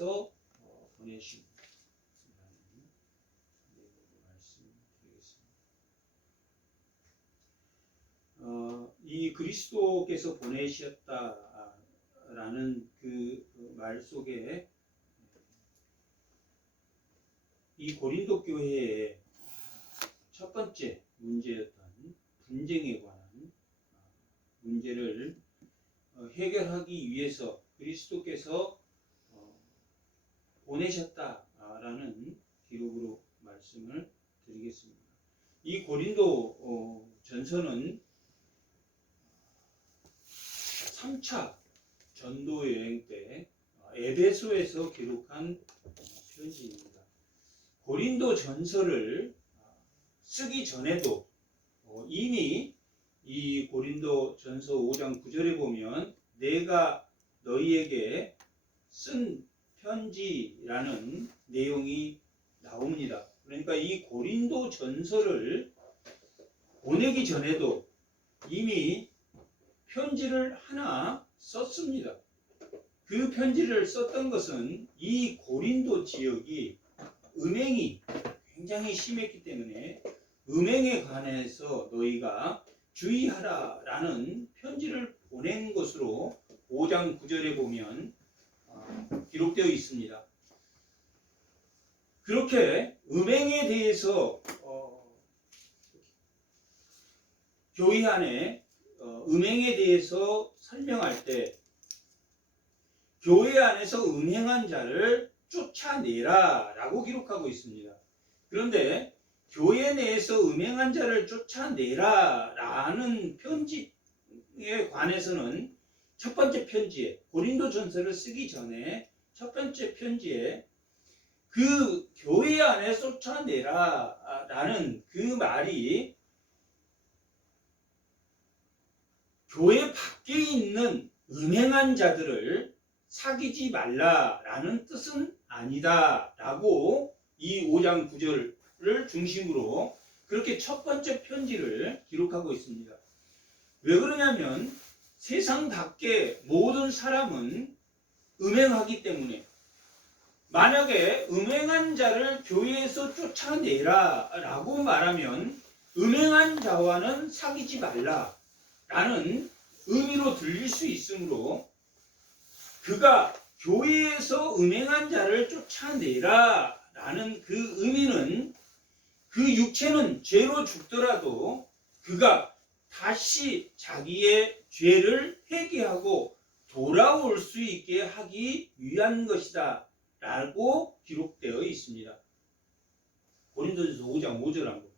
그리스도께서 보내신 말씀드리겠습니다. 이 그리스도께서 보내셨다라는 그 말 속에 이 고린도 교회의 첫 번째 문제였던 분쟁에 관한 문제를 해결하기 위해서 그리스도께서 보내셨다라는 기록으로 말씀을 드리겠습니다. 이 고린도 전서는 3차 전도 여행 때 에베소에서 기록한 편지입니다. 고린도 전서를 쓰기 전에도 이미 이 고린도 전서 5장 9절에 보면 내가 너희에게 쓴 편지라는 내용이 나옵니다. 그러니까 이 고린도 전서를 보내기 전에도 이미 편지를 하나 썼습니다. 그 편지를 썼던 것은 이 고린도 지역이 음행이 굉장히 심했기 때문에 음행에 관해서 너희가 주의하라라는 편지를 보낸 것으로 5장 9절에 보면 기록되어 있습니다. 그렇게 음행에 대해서 교회 안에 음행에 대해서 설명할 때 교회 안에서 음행한 자를 쫓아내라 라고 기록하고 있습니다. 그런데 교회 내에서 음행한 자를 쫓아내라 라는 편지에 관해서는 첫 번째 편지에 고린도 전서를 쓰기 전에 첫 번째 편지에 그 교회 안에 쫓아내라 라는 그 말이 교회 밖에 있는 음행한 자들을 사귀지 말라라는 뜻은 아니다 라고 이 5장 9절을 중심으로 그렇게 첫 번째 편지를 기록하고 있습니다. 왜 그러냐면 세상 밖에 모든 사람은 음행하기 때문에 만약에 음행한 자를 교회에서 쫓아내라 라고 말하면 음행한 자와는 사귀지 말라 라는 의미로 들릴 수 있으므로 그가 교회에서 음행한 자를 쫓아내라 라는 그 의미는 그 육체는 죄로 죽더라도 그가 다시 자기의 죄를 회개하고 돌아올 수 있게 하기 위한 것이다 라고 기록되어 있습니다. 고린도전서 5장 5절 한번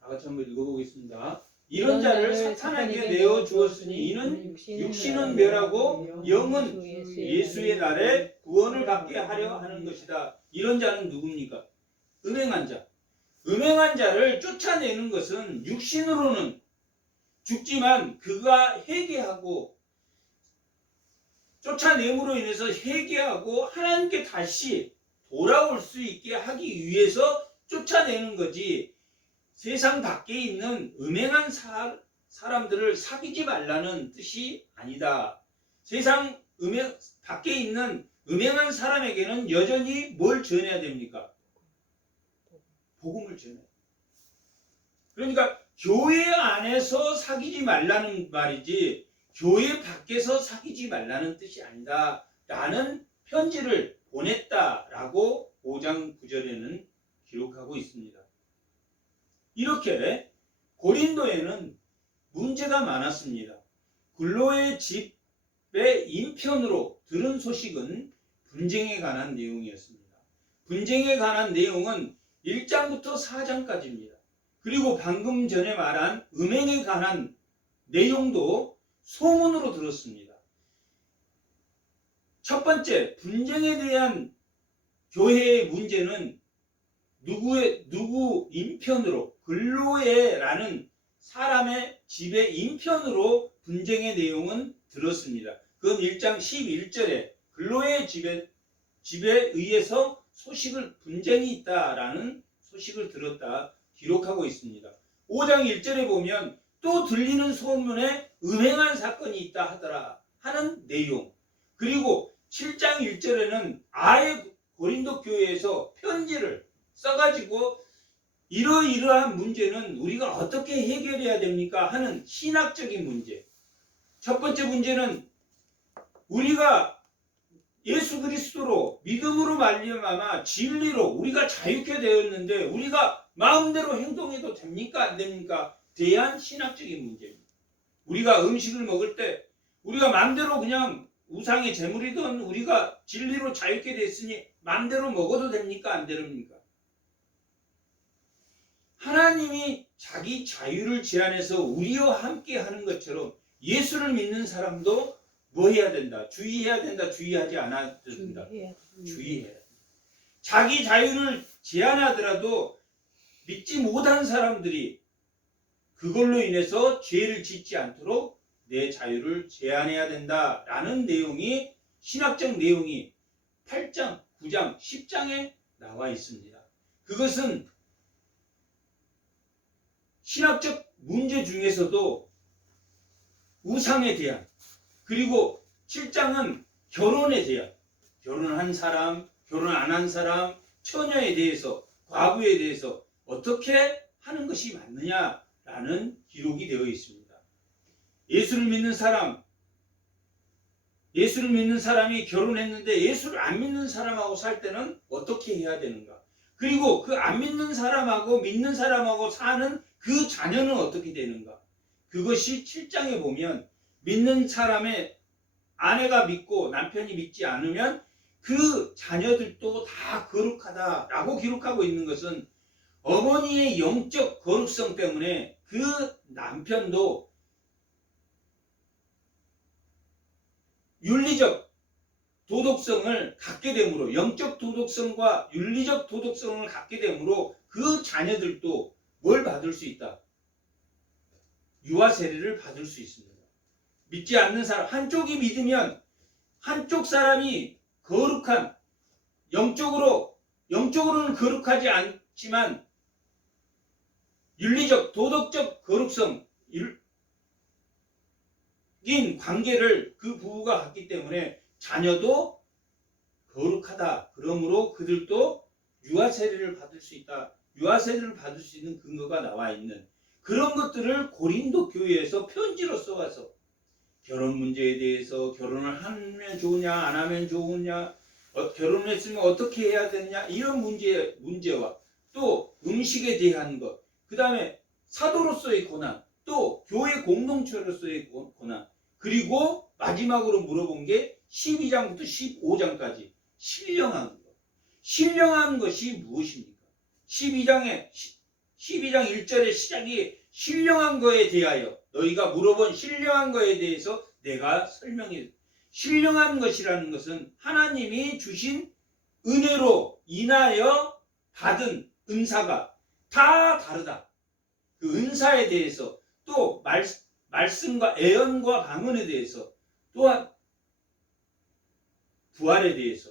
다 같이 한번 읽어보겠습니다. 이런 자를 사탄에게 내어 주었으니 이는 육신은 멸하고 영은 예수의 날에 구원을 받게 하려 하는 것이다. 이런 자는 누굽니까? 음행한 자. 음행한 자를 쫓아내는 것은 육신으로는 죽지만 그가 회개하고 쫓아냄으로 인해서 회개하고 하나님께 다시 돌아올 수 있게 하기 위해서 쫓아내는 거지 세상 밖에 있는 음행한 사람들을 사귀지 말라는 뜻이 아니다. 세상 밖에 있는 음행한 사람에게는 여전히 뭘 전해야 됩니까? 복음을 전해야 됩니다. 그러니까 교회 안에서 사귀지 말라는 말이지 교회 밖에서 사귀지 말라는 뜻이 아니다 라는 편지를 보냈다라고 5장 9절에는 기록하고 있습니다. 이렇게 고린도에는 문제가 많았습니다. 글로의 집의 인편으로 들은 소식은 분쟁에 관한 내용이었습니다. 분쟁에 관한 내용은 1장부터 4장까지입니다. 그리고 방금 전에 말한 음행에 관한 내용도 소문으로 들었습니다. 첫 번째, 분쟁에 대한 교회의 문제는 누구 인편으로 글로에라는 사람의 집의 인편으로 분쟁의 내용은 들었습니다. 그건 1장 11절에 글로의 집에 의해서 분쟁이 있다라는 소식을 들었다 기록하고 있습니다. 5장 1절에 보면 또 들리는 소문에 음행한 사건이 있다 하더라 하는 내용. 그리고 7장 1절에는 아예 고린도 교회에서 편지를 써가지고 이러이러한 문제는 우리가 어떻게 해결해야 됩니까 하는 신학적인 문제. 첫 번째 문제는 우리가 예수 그리스도로 믿음으로 말미암아 진리로 우리가 자유케 되었는데 우리가 마음대로 행동해도 됩니까 안 됩니까? 대한 신학적인 문제입니다. 우리가 음식을 먹을 때 우리가 마음대로 그냥 우상의 제물이든 우리가 진리로 자유케 됐으니 마음대로 먹어도 됩니까 안 됩니까? 하나님이 자기 자유를 제한해서 우리와 함께 하는 것처럼 예수를 믿는 사람도 뭐 해야 된다? 주의해야 된다? 주의하지 않아야 된다? 주의해야 된다. 자기 자유를 제한하더라도 믿지 못한 사람들이 그걸로 인해서 죄를 짓지 않도록 내 자유를 제한해야 된다라는 내용이 신학적 내용이 8장, 9장, 10장에 나와 있습니다. 그것은 신학적 문제 중에서도 우상에 대한, 그리고 7장은 결혼에 대한, 결혼한 사람, 결혼 안 한 사람, 처녀에 대해서, 과부에 대해서 어떻게 하는 것이 맞느냐라는 기록이 되어 있습니다. 예수를 믿는 사람이 결혼했는데 예수를 안 믿는 사람하고 살 때는 어떻게 해야 되는가? 그리고 그 안 믿는 사람하고 믿는 사람하고 사는 그 자녀는 어떻게 되는가? 그것이 7장에 보면 믿는 사람의 아내가 믿고 남편이 믿지 않으면 그 자녀들도 다 거룩하다라고 기록하고 있는 것은 어머니의 영적 거룩성 때문에 그 남편도 윤리적 도덕성을 갖게 되므로, 영적 도덕성과 윤리적 도덕성을 갖게 되므로 그 자녀들도 뭘 받을 수 있다? 유아 세례를 받을 수 있습니다. 믿지 않는 사람, 한쪽이 믿으면 한쪽 사람이 거룩한, 영적으로는 거룩하지 않지만 윤리적, 도덕적 거룩성 인 관계를 그 부부가 갖기 때문에 자녀도 거룩하다. 그러므로 그들도 유아 세례를 받을 수 있다. 유아 세례를 받을 수 있는 근거가 나와 있는 그런 것들을 고린도 교회에서 편지로 써와서 결혼 문제에 대해서, 결혼을 하면 좋으냐 안 하면 좋으냐, 결혼했으면 어떻게 해야 되느냐, 이런 문제와 또 음식에 대한 것, 그 다음에 사도로서의 고난, 또 교회 공동체로서의 고난, 그리고 마지막으로 물어본 게 12장부터 15장까지 신령한 것. 신령한 것이 무엇입니까? 12장 1절의 시작이 신령한 거에 대하여, 너희가 물어본 신령한 거에 대해서 내가 설명해. 신령한 것이라는 것은 하나님이 주신 은혜로 인하여 받은 은사가 다 다르다. 그 은사에 대해서, 또 말씀과 애언과 방언에 대해서, 또한 부활에 대해서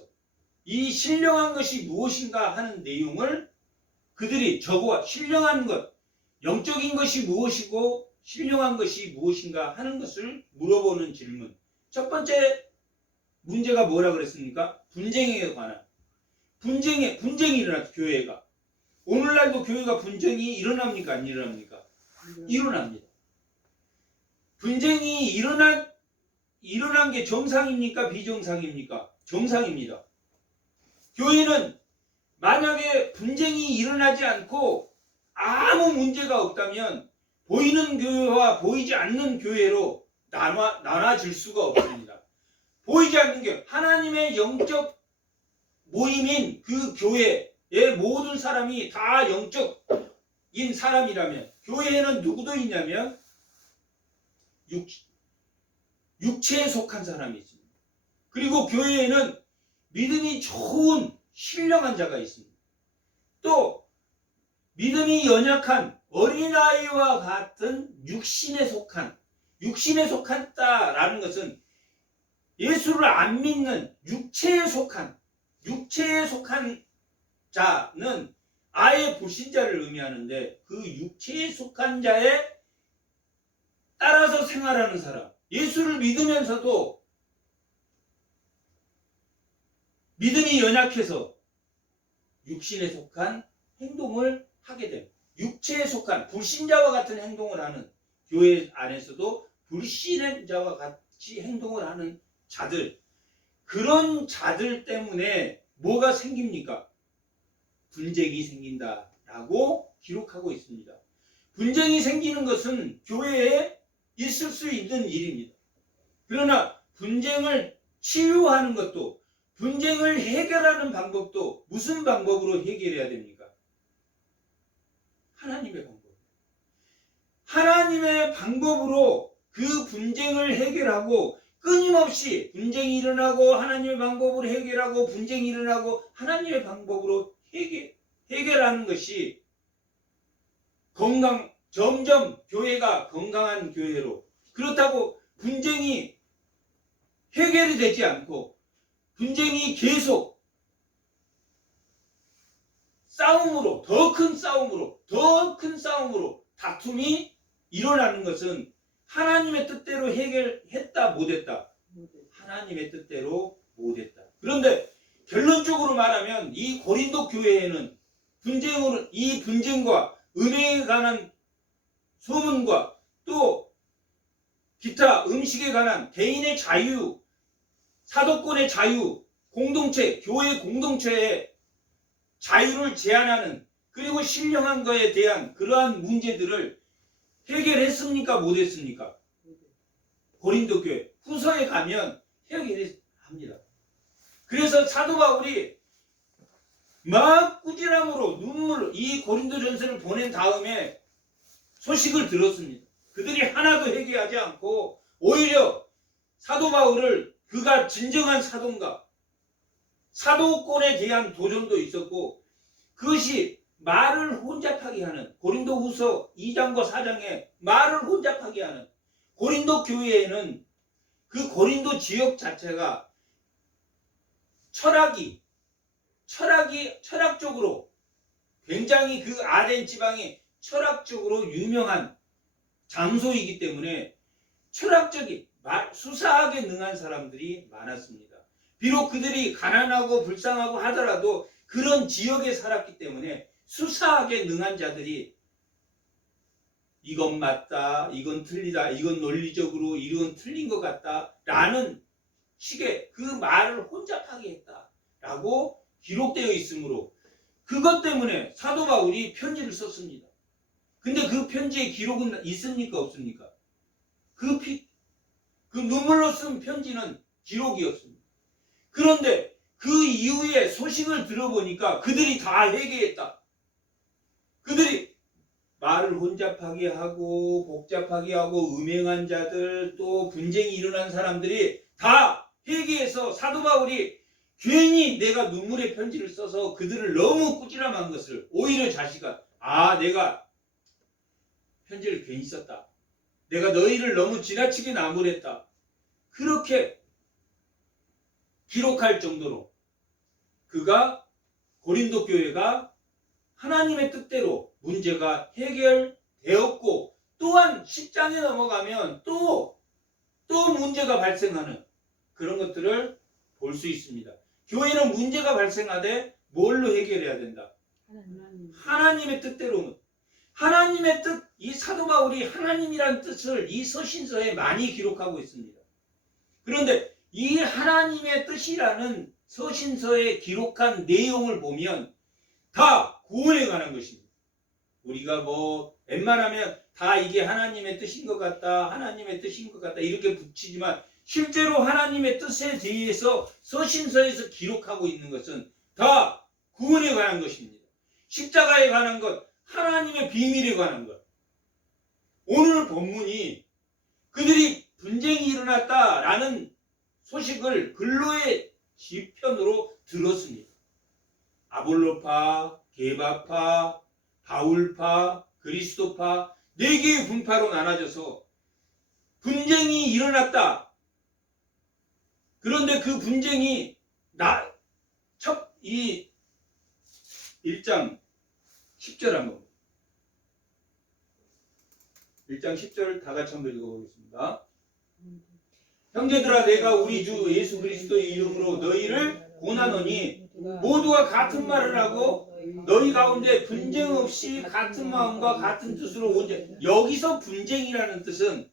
이 신령한 것이 무엇인가 하는 내용을 그들이 적어, 신령한 것, 영적인 것이 무엇이고 신령한 것이 무엇인가 하는 것을 물어보는 질문. 첫 번째 문제가 뭐라 그랬습니까? 분쟁에 관한. 분쟁이 일어났다, 교회가. 오늘날도 교회가 분쟁이 일어납니까? 안 일어납니까? 일어납니다. 분쟁이 일어난 게 정상입니까? 비정상입니까? 정상입니다. 교회는 만약에 분쟁이 일어나지 않고 아무 문제가 없다면 보이는 교회와 보이지 않는 교회로 나눠질 수가 없습니다. 보이지 않는 교회, 하나님의 영적 모임인 그 교회의 모든 사람이 다 영적인 사람이라면, 교회에는 누구도 있냐면 육체에 속한 사람이 있습니다. 그리고 교회에는 믿음이 좋은 신령한 자가 있습니다. 또 믿음이 연약한 어린아이와 같은 육신에 속한다라는 것은 예수를 안 믿는 육체에 속한 자는 아예 불신자를 의미하는데, 그 육체에 속한 자의 따라서 생활하는 사람, 예수를 믿으면서도 믿음이 연약해서 육신에 속한 행동을 하게 됩니다. 육체에 속한 불신자와 같은 행동을 하는, 교회 안에서도 불신자와 같이 행동을 하는 자들, 그런 자들 때문에 뭐가 생깁니까? 분쟁이 생긴다라고 기록하고 있습니다. 분쟁이 생기는 것은 교회에 있을 수 있는 일입니다. 그러나 분쟁을 치유하는 것도, 분쟁을 해결하는 방법도 무슨 방법으로 해결해야 됩니까? 하나님의 방법. 하나님의 방법으로 그 분쟁을 해결하고, 끊임없이 분쟁이 일어나고 하나님의 방법으로 해결하고, 분쟁이 일어나고 하나님의 방법으로 해결하는 것이 점점 교회가 건강한 교회로, 그렇다고 분쟁이 해결이 되지 않고 분쟁이 계속 싸움으로, 더 큰 싸움으로 다툼이 일어나는 것은 하나님의 뜻대로 해결했다 못했다? 하나님의 뜻대로 못했다. 그런데 결론적으로 말하면 이 고린도 교회에는 이 분쟁과 은혜에 관한 소문과 또 기타 음식에 관한 개인의 자유, 사도권의 자유, 공동체, 교회 공동체의 자유를 제한하는, 그리고 신령한 것에 대한 그러한 문제들을 해결했습니까? 못했습니까? 고린도 교회 후서에 가면 해결합니다. 그래서 사도 바울이 막 꾸지람으로 눈물로 이 고린도전서를 보낸 다음에 소식을 들었습니다. 그들이 하나도 회개하지 않고 오히려 사도 바울을, 그가 진정한 사도인가, 사도권에 대한 도전도 있었고, 그것이 말을 혼잡하게 하는, 고린도후서 2장과 4장에 말을 혼잡하게 하는, 고린도 교회에는 그 고린도 지역 자체가 철학적으로 굉장히, 그 아덴 지방이 철학적으로 유명한 장소이기 때문에 철학적인, 수사하게 능한 사람들이 많았습니다. 비록 그들이 가난하고 불쌍하고 하더라도 그런 지역에 살았기 때문에 수사하게 능한 자들이 이건 맞다, 이건 틀리다, 이건 논리적으로 이건 틀린 것 같다 라는 식의 그 말을 혼잡하게 했다라고 기록되어 있으므로, 그것 때문에 사도 바울이 편지를 썼습니다. 근데 그 편지의 기록은 있습니까? 없습니까? 그 눈물로 쓴 편지는 기록이었습니다. 그런데 그 이후에 소식을 들어보니까 그들이 다 회개했다. 그들이 말을 혼잡하게 하고 복잡하게 하고 음행한 자들, 또 분쟁이 일어난 사람들이 다 회개해서 사도 바울이 괜히 내가 눈물의 편지를 써서 그들을 너무 꾸지람한 것을, 오히려 자식아, 내가 편지를 괜히 썼다, 내가 너희를 너무 지나치게 나무랬다, 그렇게 기록할 정도로 그가, 고린도 교회가 하나님의 뜻대로 문제가 해결되었고, 또한 10장에 넘어가면 또 문제가 발생하는 그런 것들을 볼 수 있습니다. 교회는 문제가 발생하되 뭘로 해결해야 된다? 하나님의 뜻대로. 하나님의 뜻, 이 사도 바울이 하나님이란 뜻을 이 서신서에 많이 기록하고 있습니다. 그런데 이 하나님의 뜻이라는 서신서에 기록한 내용을 보면 다 구원에 관한 것입니다. 우리가 웬만하면 다 이게 하나님의 뜻인 것 같다, 하나님의 뜻인 것 같다 이렇게 붙이지만, 실제로 하나님의 뜻에 대해서 서신서에서 기록하고 있는 것은 다 구원에 관한 것입니다. 십자가에 관한 것, 하나님의 비밀에 관한 것. 오늘 본문이 그들이 분쟁이 일어났다라는 소식을 근로의 지편으로 들었습니다. 아볼로파, 게바파, 바울파, 그리스도파 4개의 분파로 나눠져서 분쟁이 일어났다. 그런데 그 분쟁이 이 1장 10절 한번. 1장 10절 다 같이 한번 읽어보겠습니다. 형제들아 내가 우리 주 예수 그리스도의 이름으로 너희를 고난하노니 모두가 같은 말을 하고 너희 가운데 분쟁 없이 같은 마음과 같은 뜻으로 온전. 여기서 분쟁이라는 뜻은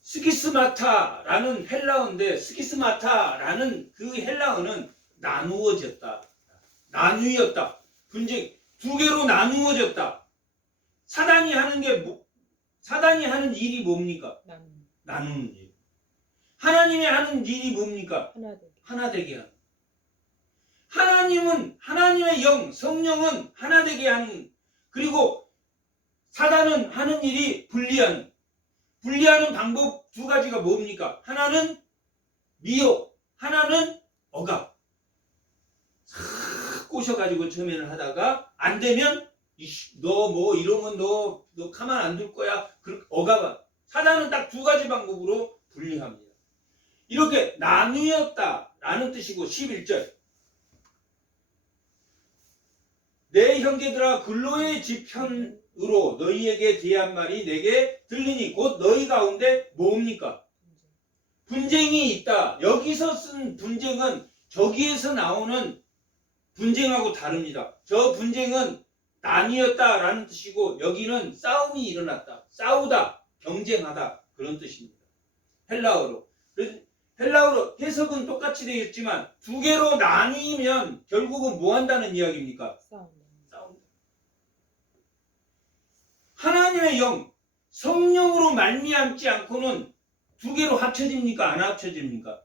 스키스마타라는 헬라어인데 스키스마타라는 그 헬라어는 나누어졌다. 나누었다. 분쟁 두 개로 나누어졌다. 사단이 하는 일이 뭡니까? 나누는 일. 하나님이 하는 일이 뭡니까? 하나 되게 하는. 하나님은 하나님의 영, 성령은 하나 되게 하는. 그리고 사단은 하는 일이 분리하는. 분리하는 방법 두 가지가 뭡니까? 하나는 미혹, 하나는 억압. 싹 꼬셔가지고 처음에는 하다가 안 되면 너 뭐 이러면 너 가만 안 둘 거야. 억압. 사단은 딱 두 가지 방법으로 분리합니다. 이렇게 나누었다라는 뜻이고 11절 내 형제들아 근로의 지편으로 너희에게 대한 말이 내게 들리니 곧 너희 가운데 뭡니까? 분쟁이 있다. 여기서 쓴 분쟁은 저기에서 나오는 분쟁하고 다릅니다. 저 분쟁은 나뉘었다라는 뜻이고 여기는 싸움이 일어났다. 싸우다, 경쟁하다 그런 뜻입니다. 헬라어로. 헬라어로 해석은 똑같이 되어 있지만 두 개로 나뉘면 결국은 뭐 한다는 이야기입니까? 싸운다. 하나님의 영, 성령으로 말미암지 않고는 두 개로 합쳐집니까? 안 합쳐집니까?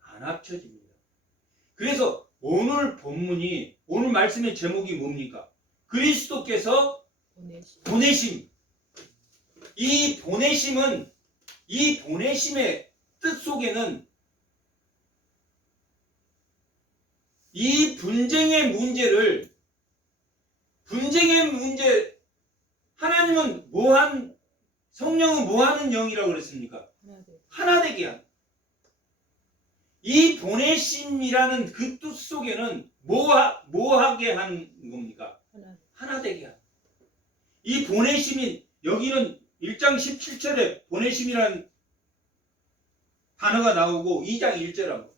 안 합쳐집니다. 그래서 오늘 본문이 오늘 말씀의 제목이 뭡니까? 그리스도께서 보내심. 이 보내심의 뜻 속에는 이 분쟁의 문제 하나님은 성령은 뭐하는 영이라고 그랬습니까? 하나 되게 한. 이 보내심이라는 그 뜻 속에는 뭐하게 하는 겁니까? 하나 되게 한. 이 보내심이 여기는 1장 17절에 보내심이라는 단어가 나오고 2장 1절하고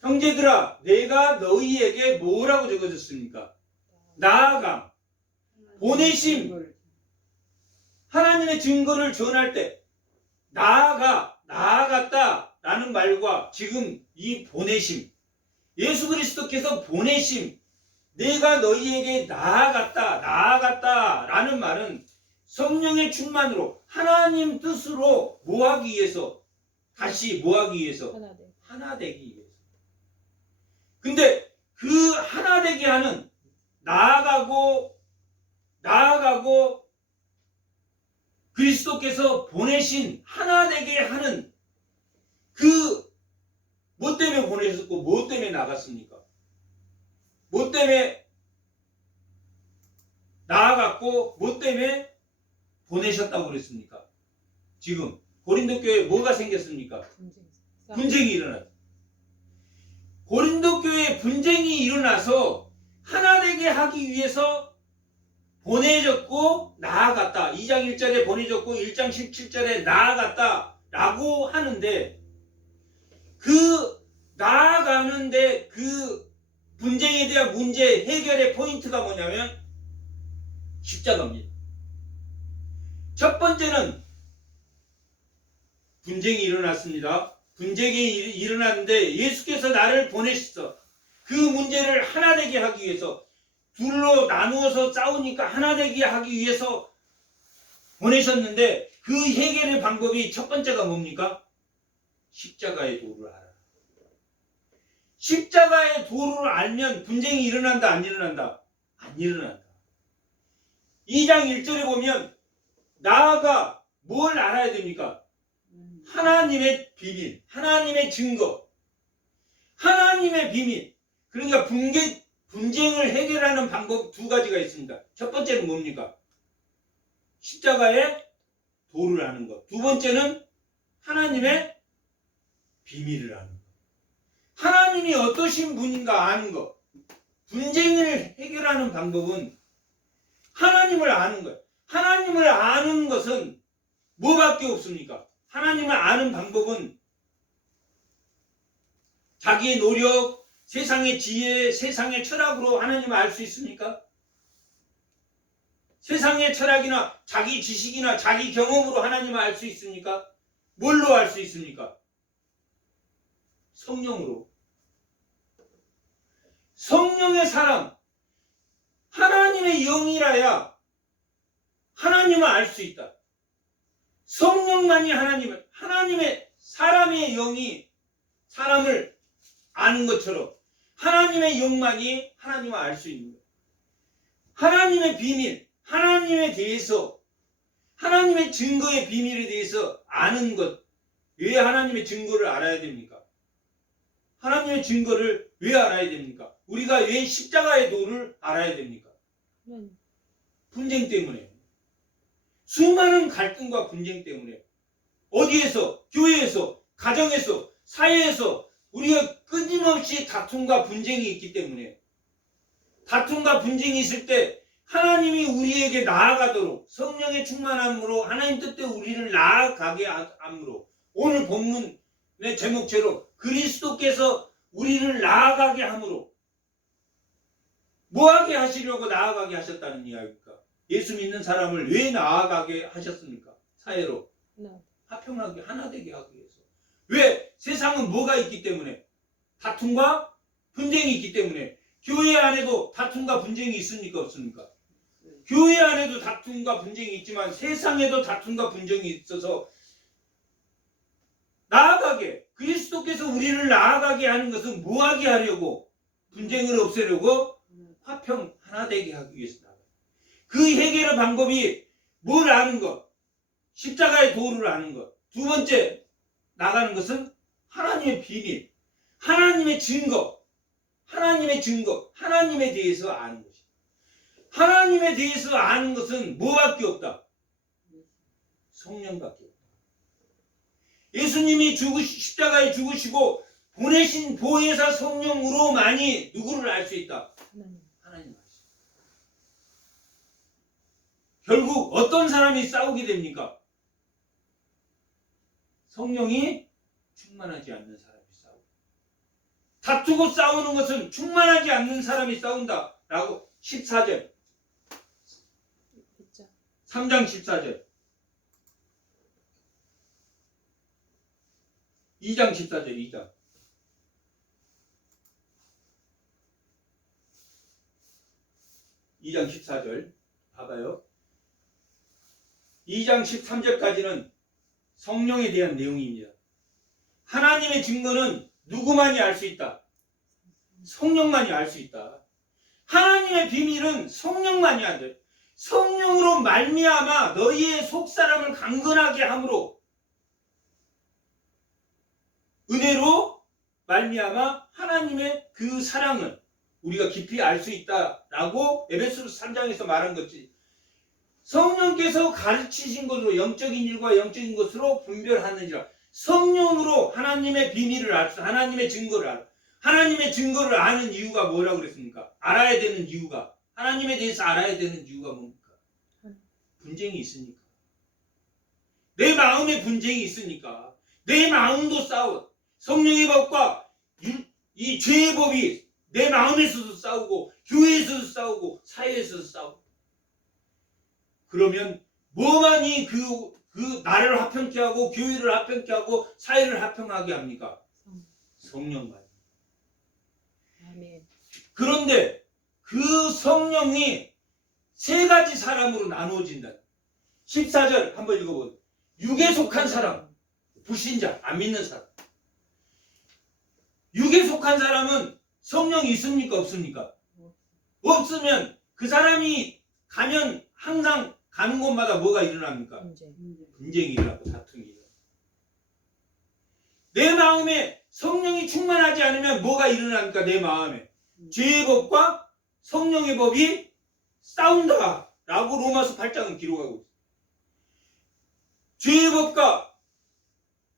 형제들아 내가 너희에게 뭐라고 적어졌습니까? 나아감, 보내심, 하나님의 증거를 전할 때 나아갔다 라는 말과 지금 이 보내심, 예수 그리스도께서 보내심, 내가 너희에게 나아갔다 라는 말은 성령의 충만으로 하나님 뜻으로 뭐하기 위해서 다시 뭐하기 위해서 하나 되기 위해서. 근데 그 하나 되게 하는 나아가고 그리스도께서 보내신 하나 되게 하는 그 뭐 때문에 보내셨고 뭐 때문에 나갔습니까? 뭐 때문에 나아갔고 뭐 때문에 보내셨다고 그랬습니까? 지금 고린도 교회에 뭐가 생겼습니까? 분쟁이 일어났다. 고린도 교회에 분쟁이 일어나서 하나 되게 하기 위해서 보내졌고 나아갔다. 2장 1절에 보내졌고 1장 17절에 나아갔다 라고 하는데 그 나아가는데 그 분쟁에 대한 문제 해결의 포인트가 뭐냐면 십자가입니다. 첫 번째는 분쟁이 일어났습니다. 분쟁이 일어났는데 예수께서 나를 보내셨어. 그 문제를 하나 되게 하기 위해서 둘로 나누어서 싸우니까 하나 되게 하기 위해서 보내셨는데 그 해결의 방법이 첫 번째가 뭡니까? 십자가의 도를 알아. 십자가의 도를 알면 분쟁이 일어난다 안 일어난다? 안 일어난다. 2장 1절에 보면 나아가 뭘 알아야 됩니까? 하나님의 비밀, 하나님의 증거, 하나님의 비밀. 그러니까 분쟁을 해결하는 방법 두 가지가 있습니다. 첫 번째는 뭡니까? 십자가의 도를 아는 것. 두 번째는 하나님의 비밀을 아는 것. 하나님이 어떠신 분인가 아는 것. 분쟁을 해결하는 방법은 하나님을 아는 거예요. 하나님을 아는 것은 뭐밖에 없습니까? 하나님을 아는 방법은 자기의 노력, 세상의 지혜, 세상의 철학으로 하나님을 알 수 있습니까? 세상의 철학이나 자기 지식이나 자기 경험으로 하나님을 알 수 있습니까? 뭘로 알 수 있습니까? 성령으로. 성령의 사람, 하나님의 영이라야 하나님을 알 수 있다. 성령만이 하나님의 사람의 영이 사람을 아는 것처럼 하나님의 영만이 하나님을 알 수 있는 거예요. 하나님의 비밀, 하나님에 대해서, 하나님의 증거의 비밀에 대해서 아는 것. 왜 하나님의 증거를 알아야 됩니까? 하나님의 증거를 왜 알아야 됩니까? 우리가 왜 십자가의 도를 알아야 됩니까? 분쟁 때문에. 수많은 갈등과 분쟁 때문에. 어디에서? 교회에서, 가정에서, 사회에서 우리가 끊임없이 다툼과 분쟁이 있기 때문에, 다툼과 분쟁이 있을 때 하나님이 우리에게 나아가도록 성령의 충만함으로 하나님 뜻대로 우리를 나아가게 함으로, 오늘 본문의 제목처럼 그리스도께서 우리를 나아가게 함으로, 뭐하게 하시려고 나아가게 하셨다는 이야기입니까? 예수 믿는 사람을 왜 나아가게 하셨습니까? 사회로 화평하게 하나 되게 하기 위해서. 왜? 세상은 뭐가 있기 때문에? 다툼과 분쟁이 있기 때문에. 교회 안에도 다툼과 분쟁이 있습니까? 없습니까? 교회 안에도 다툼과 분쟁이 있지만 세상에도 다툼과 분쟁이 있어서 나아가게, 그리스도께서 우리를 나아가게 하는 것은 뭐하게 하려고? 분쟁을 없애려고 화평 하나 되게 하기 위해서 나아가요. 그 해결의 방법이 뭘 아는 것? 십자가의 도를 아는 것. 두 번째 나가는 것은 하나님의 비밀, 하나님의 증거, 하나님에 대해서 아는 것이다. 하나님에 대해서 아는 것은 뭐밖에 없다? 성령밖에 없다. 예수님이 십자가에 죽으시고 보내신 보혜사 성령으로만이 누구를 알 수 있다? 하나님 알 수 있다. 결국 어떤 사람이 싸우게 됩니까? 성령이 충만하지 않는 사람이 싸우고, 다투고 싸우는 것은 충만하지 않는 사람이 싸운다 라고 14절 3장 14절 2장 14절 2장 14절 봐봐요. 2장 13절까지는 성령에 대한 내용입니다. 하나님의 증거는 누구만이 알 수 있다? 성령만이 알 수 있다. 하나님의 비밀은 성령만이 안 돼. 성령으로 말미암아 너희의 속사람을 강건하게 함으로, 은혜로 말미암아 하나님의 그 사랑을 우리가 깊이 알 수 있다라고 에베소서 3장에서 말한 거지. 성령께서 가르치신 것으로 영적인 일과 영적인 것으로 분별하는지라. 성령으로 하나님의 비밀을 알 수, 하나님의 증거를 알아. 하나님의 증거를 아는 이유가 뭐라고 그랬습니까? 알아야 되는 이유가, 하나님에 대해서 알아야 되는 이유가 뭡니까? 분쟁이 있으니까. 내 마음에 분쟁이 있으니까. 내 마음도 싸워. 성령의 법과 이 죄의 법이 내 마음에서도 싸우고, 교회에서도 싸우고, 사회에서도 싸우고. 그러면 뭐만이 나를 화평케 하고, 교회를 화평케 하고, 사회를 화평하게 합니까? 성령만. 그런데 그 성령이 세 가지 사람으로 나누어진다. 14절 한번 읽어보세요. 육에 속한 사람, 불신자, 안 믿는 사람. 육에 속한 사람은 성령이 있습니까? 없습니까? 없으면 그 사람이 가면 항상 가는 곳마다 뭐가 일어납니까? 분쟁이 일어나고 다툼이 일어나고. 내 마음에 성령이 충만하지 않으면 뭐가 일어납니까? 내 마음에 죄의 법과 성령의 법이 싸운다 라고 로마서 8장은 기록하고 있어요. 죄의 법과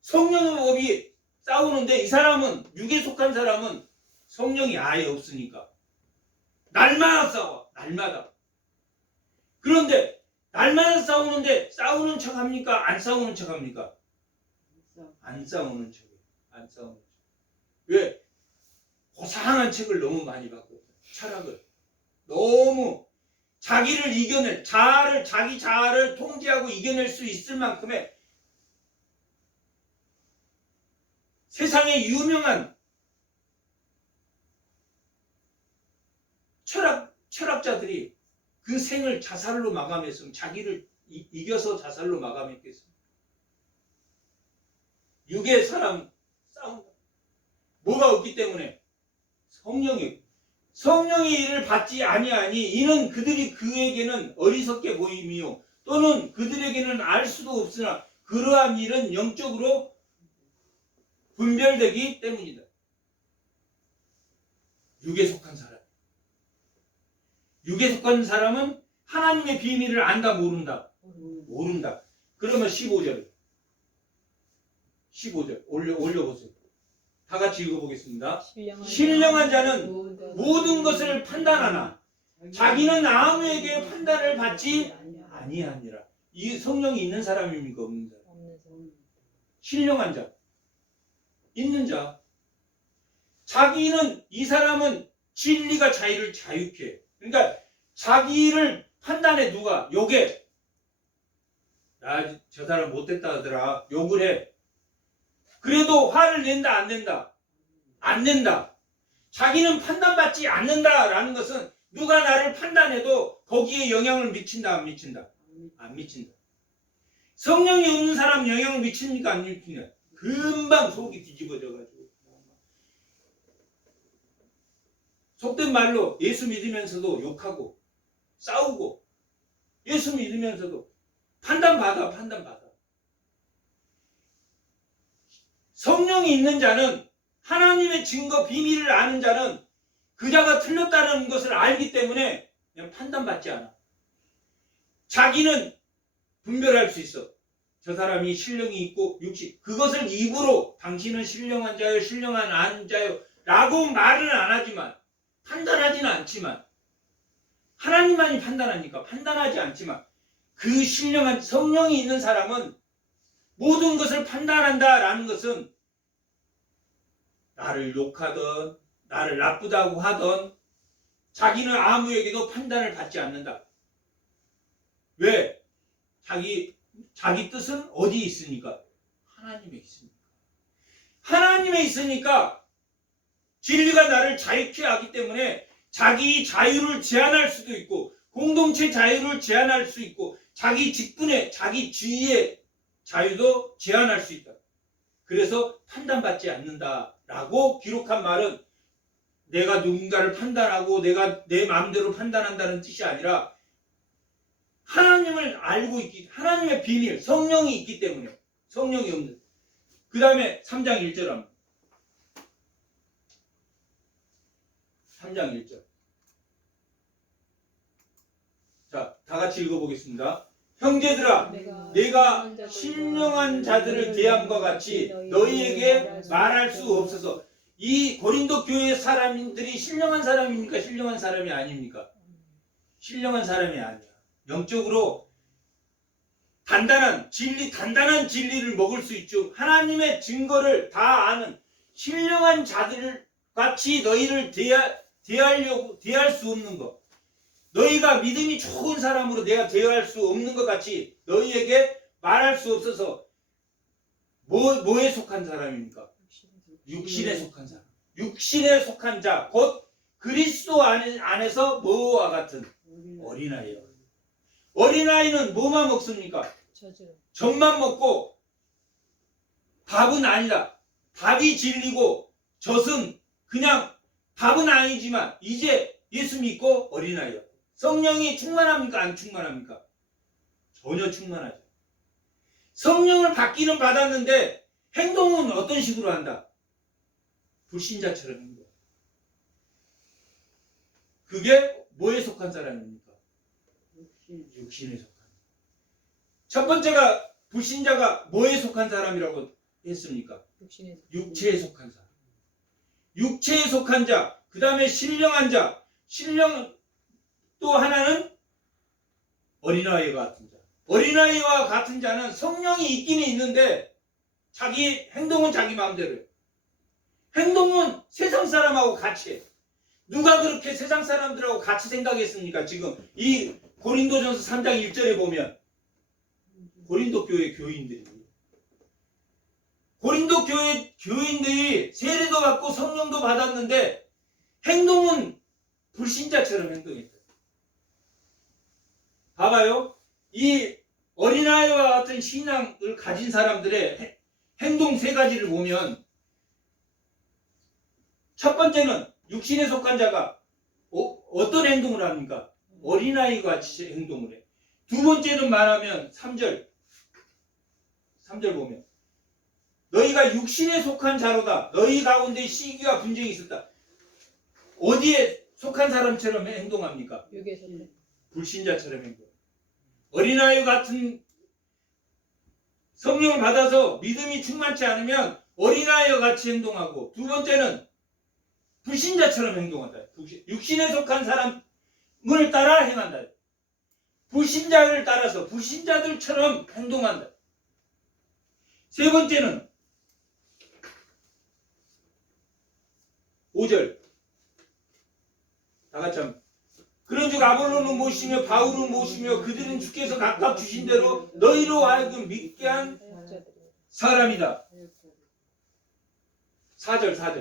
성령의 법이 싸우는데, 이 사람은, 육에 속한 사람은 성령이 아예 없으니까 날마다 싸워. 날마다. 그런데 날마다 싸우는데 싸우는 척 합니까? 안 싸우는 척 합니까? 안 싸우는 척이에요. 안 싸우는 척. 왜? 고상한 책을 너무 많이 봤거든요. 철학을. 너무 자기를 이겨낼, 자기 자아를 통제하고 이겨낼 수 있을 만큼의 세상에 유명한 철학자들이 그 생을 자살로 마감했으면 자기를 이겨서 자살로 마감했겠습니다. 육의 사람 싸운다. 뭐가 없기 때문에? 성령의 일을 받지 아니하니 이는 그들이 그에게는 어리석게 보임이요 또는 그들에게는 알 수도 없으나 그러한 일은 영적으로 분별되기 때문이다. 육에 속한 사람. 육에 속한 사람은 하나님의 비밀을 안다 모른다. 모른다. 그러면 15절 올려보세요. 다 같이 읽어보겠습니다. 신령한 자는 모든 것을 판단하나 자기는 아무에게 판단을 받지 아니하니라. 이 성령이 있는 사람입니까? 없는 사람? 신령한 자. 있는 자. 자기는, 이 사람은 진리가 자기를 자유케 해. 그러니까 자기를 판단해. 누가? 욕해. 저 사람 못됐다 하더라. 욕을 해. 그래도 화를 낸다 안 낸다? 안 낸다. 자기는 판단받지 않는다라는 것은 누가 나를 판단해도 거기에 영향을 미친다 안 미친다? 안 미친다. 성령이 없는 사람 영향을 미칩니까 안 미치냐? 금방 속이 뒤집어져가지고 속된 말로 예수 믿으면서도 욕하고 싸우고 예수 믿으면서도 판단받아. 성령이 있는 자는 하나님의 증거 비밀을 아는 자는 그 자가 틀렸다는 것을 알기 때문에 그냥 판단받지 않아. 자기는 분별할 수 있어. 저 사람이 신령이 있고 육신, 그것을 입으로 당신은 신령한 자요 신령한 안 자요 라고 말은 안 하지만 판단하지는 않지만 하나님만이 판단하니까 판단하지 않지만 그 신령한 성령이 있는 사람은 모든 것을 판단한다라는 것은 나를 욕하든 나를 나쁘다고 하든 자기는 아무에게도 판단을 받지 않는다. 왜? 자기 뜻은 어디에 있으니까? 하나님에 있으니까. 하나님에 있으니까 진리가 나를 자유케 하기 때문에 자기 자유를 제한할 수도 있고 공동체 자유를 제한할 수 있고 자기 직분의 자기 주의의 자유도 제한할 수 있다. 그래서 판단받지 않는다라고 기록한 말은 내가 누군가를 판단하고 내가 내 마음대로 판단한다는 뜻이 아니라 하나님을 알고 있기, 하나님의 비밀, 성령이 있기 때문에. 성령이 없는. 그 다음에 3장 1절 합니다. 3장 1절. 자, 다 같이 읽어보겠습니다. 형제들아, 내가 신령한 자들을 대함과 같이 너희에게 말할 수 없어서. 이 고린도 교회 사람들이 신령한 사람입니까? 신령한 사람이 아닙니까? 신령한 사람이 아니야. 영적으로 단단한 진리를 먹을 수 있죠. 하나님의 증거를 다 아는 신령한 자들 같이 너희를 대할 수 없는 것. 너희가 믿음이 좋은 사람으로 내가 대할 수 없는 것 같이 너희에게 말할 수 없어서 뭐에 속한 사람입니까? 육신에 속한 사람. 육신에 속한 자, 곧 그리스도 안에서 뭐와 같은 어린아이요. 어린아이는 뭐만 먹습니까? 젖만 먹고 밥은 아니다. 밥이 진리고 젖은 그냥 밥은 아니지만 이제 예수 믿고 어린아이요. 성령이 충만합니까? 안 충만합니까? 전혀 충만하죠. 성령을 받기는 받았는데 행동은 어떤 식으로 한다? 불신자처럼 행동. 그게 뭐에 속한 사람입니까? 육신에 속한. 첫 번째가 불신자가 뭐에 속한 사람이라고 했습니까? 육체에 속한 사람. 육체에 속한 자, 그 다음에 신령한 자. 신령 또 하나는 어린아이와 같은 자. 어린아이와 같은 자는 성령이 있기는 있는데 자기 행동은 자기 마음대로 해요. 행동은 세상 사람하고 같이 해. 누가 그렇게 세상 사람들하고 같이 생각했습니까? 지금 이 고린도전서 3장 1절에 보면 고린도 교회 교인들이 고린도 교회 교인들이 세례도 받고 성령도 받았는데 행동은 불신자처럼 행동했어요. 봐봐요. 이 어린아이와 같은 신앙을 가진 사람들의 행동 세 가지를 보면 첫 번째는 육신에 속한 자가 어떤 행동을 합니까? 어린아이와 같이 행동을 해. 두 번째는 말하면 3절 보면 너희가 육신에 속한 자로다. 너희 가운데 시기와 분쟁이 있었다. 어디에 속한 사람처럼 행동합니까? 불신자처럼 행동. 어린아이 같은 성령을 받아서 믿음이 충만치 않으면 어린아이와 같이 행동하고, 두 번째는 불신자처럼 행동한다. 육신에 속한 사람을 따라 행한다. 불신자를 따라서 불신자들처럼 행동한다. 세 번째는 5절 다 같이 한번. 그런즉 아볼로는 무엇이며 바울은 무엇이며 그들은 주께서 각각 주신 대로 너희로 하여금 믿게 한 사람이다. 4절 다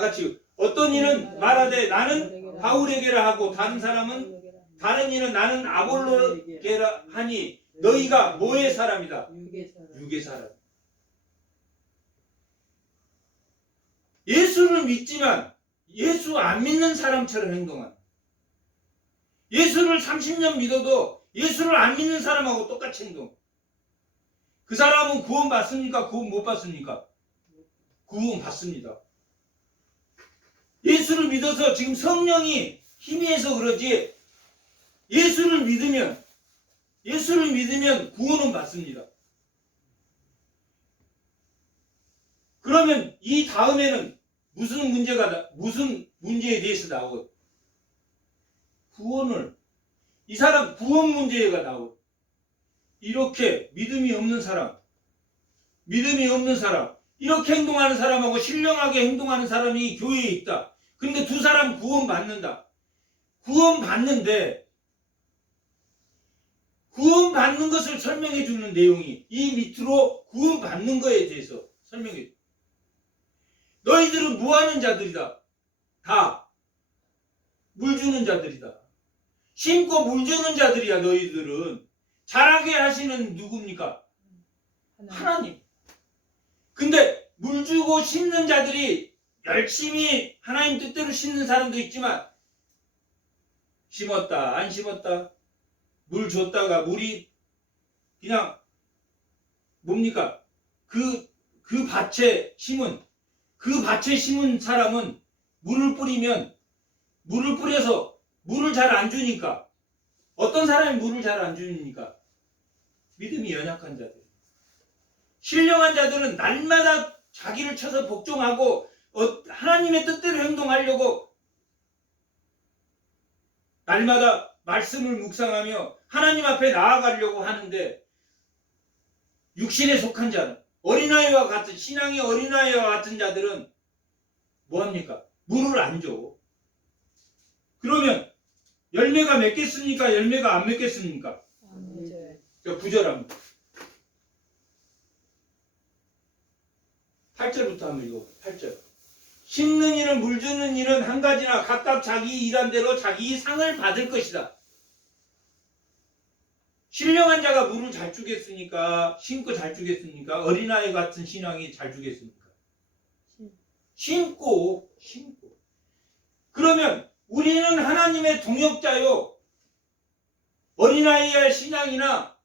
같이. 어떤 이는 말하되 나는 바울에게라 하고 다른 이는 나는 아볼로에게라 하니 너희가 뭐의 사람이다? 육의 사람. 예수를 믿지만 예수 안 믿는 사람처럼 행동한다. 예수를 30년 믿어도 예수를 안 믿는 사람하고 똑같이 행동. 그 사람은 구원 받습니까? 구원 못 받습니까? 구원 받습니다. 예수를 믿어서 지금 성령이 힘이해서 그러지, 예수를 믿으면 구원은 받습니다. 그러면 이 다음에는 무슨 문제에 대해서 나오고, 이 사람 구원 문제가 나오고, 이렇게 믿음이 없는 사람, 이렇게 행동하는 사람하고 신령하게 행동하는 사람이 교회에 있다. 그런데 두 사람 구원 받는다. 구원 받는 것을 설명해 주는 내용이 이 밑으로 구원 받는 거에 대해서 설명해 줘. 너희들은 무하는 자들이다. 다 물 주는 자들이다. 심고 물 주는 자들이야. 너희들은 자라게 하시는 누굽니까? 하나님. 근데 물 주고 심는 자들이 열심히 하나님 뜻대로 심는 사람도 있지만, 심었다 안 심었다, 물 줬다가 물이 그냥 뭡니까? 그 밭에 심은 사람은 물을 뿌려서 물을 잘 안 주니까, 어떤 사람이 물을 잘 안 주니까? 믿음이 연약한 자들. 신령한 자들은 날마다 자기를 쳐서 복종하고 하나님의 뜻대로 행동하려고 날마다 말씀을 묵상하며 하나님 앞에 나아가려고 하는데, 육신에 속한 자는, 어린아이와 같은, 신앙의 어린아이와 같은 자들은 뭐합니까? 물을 안 줘. 그러면 열매가 맺겠습니까? 열매가 안 맺겠습니까? 부절합니다. 8절부터 한번 읽어. 8절. 심는 이는 물 주는 이는 한 가지나 각각 자기 일한 대로 자기 상을 받을 것이다. 신령한 자가 물을 잘 주겠습니까? 심고 잘 주겠습니까? 어린아이 같은 신앙이 잘 주겠습니까? 심고. 그러면 우리는 하나님의 동역자요. 어린아이의 신앙이나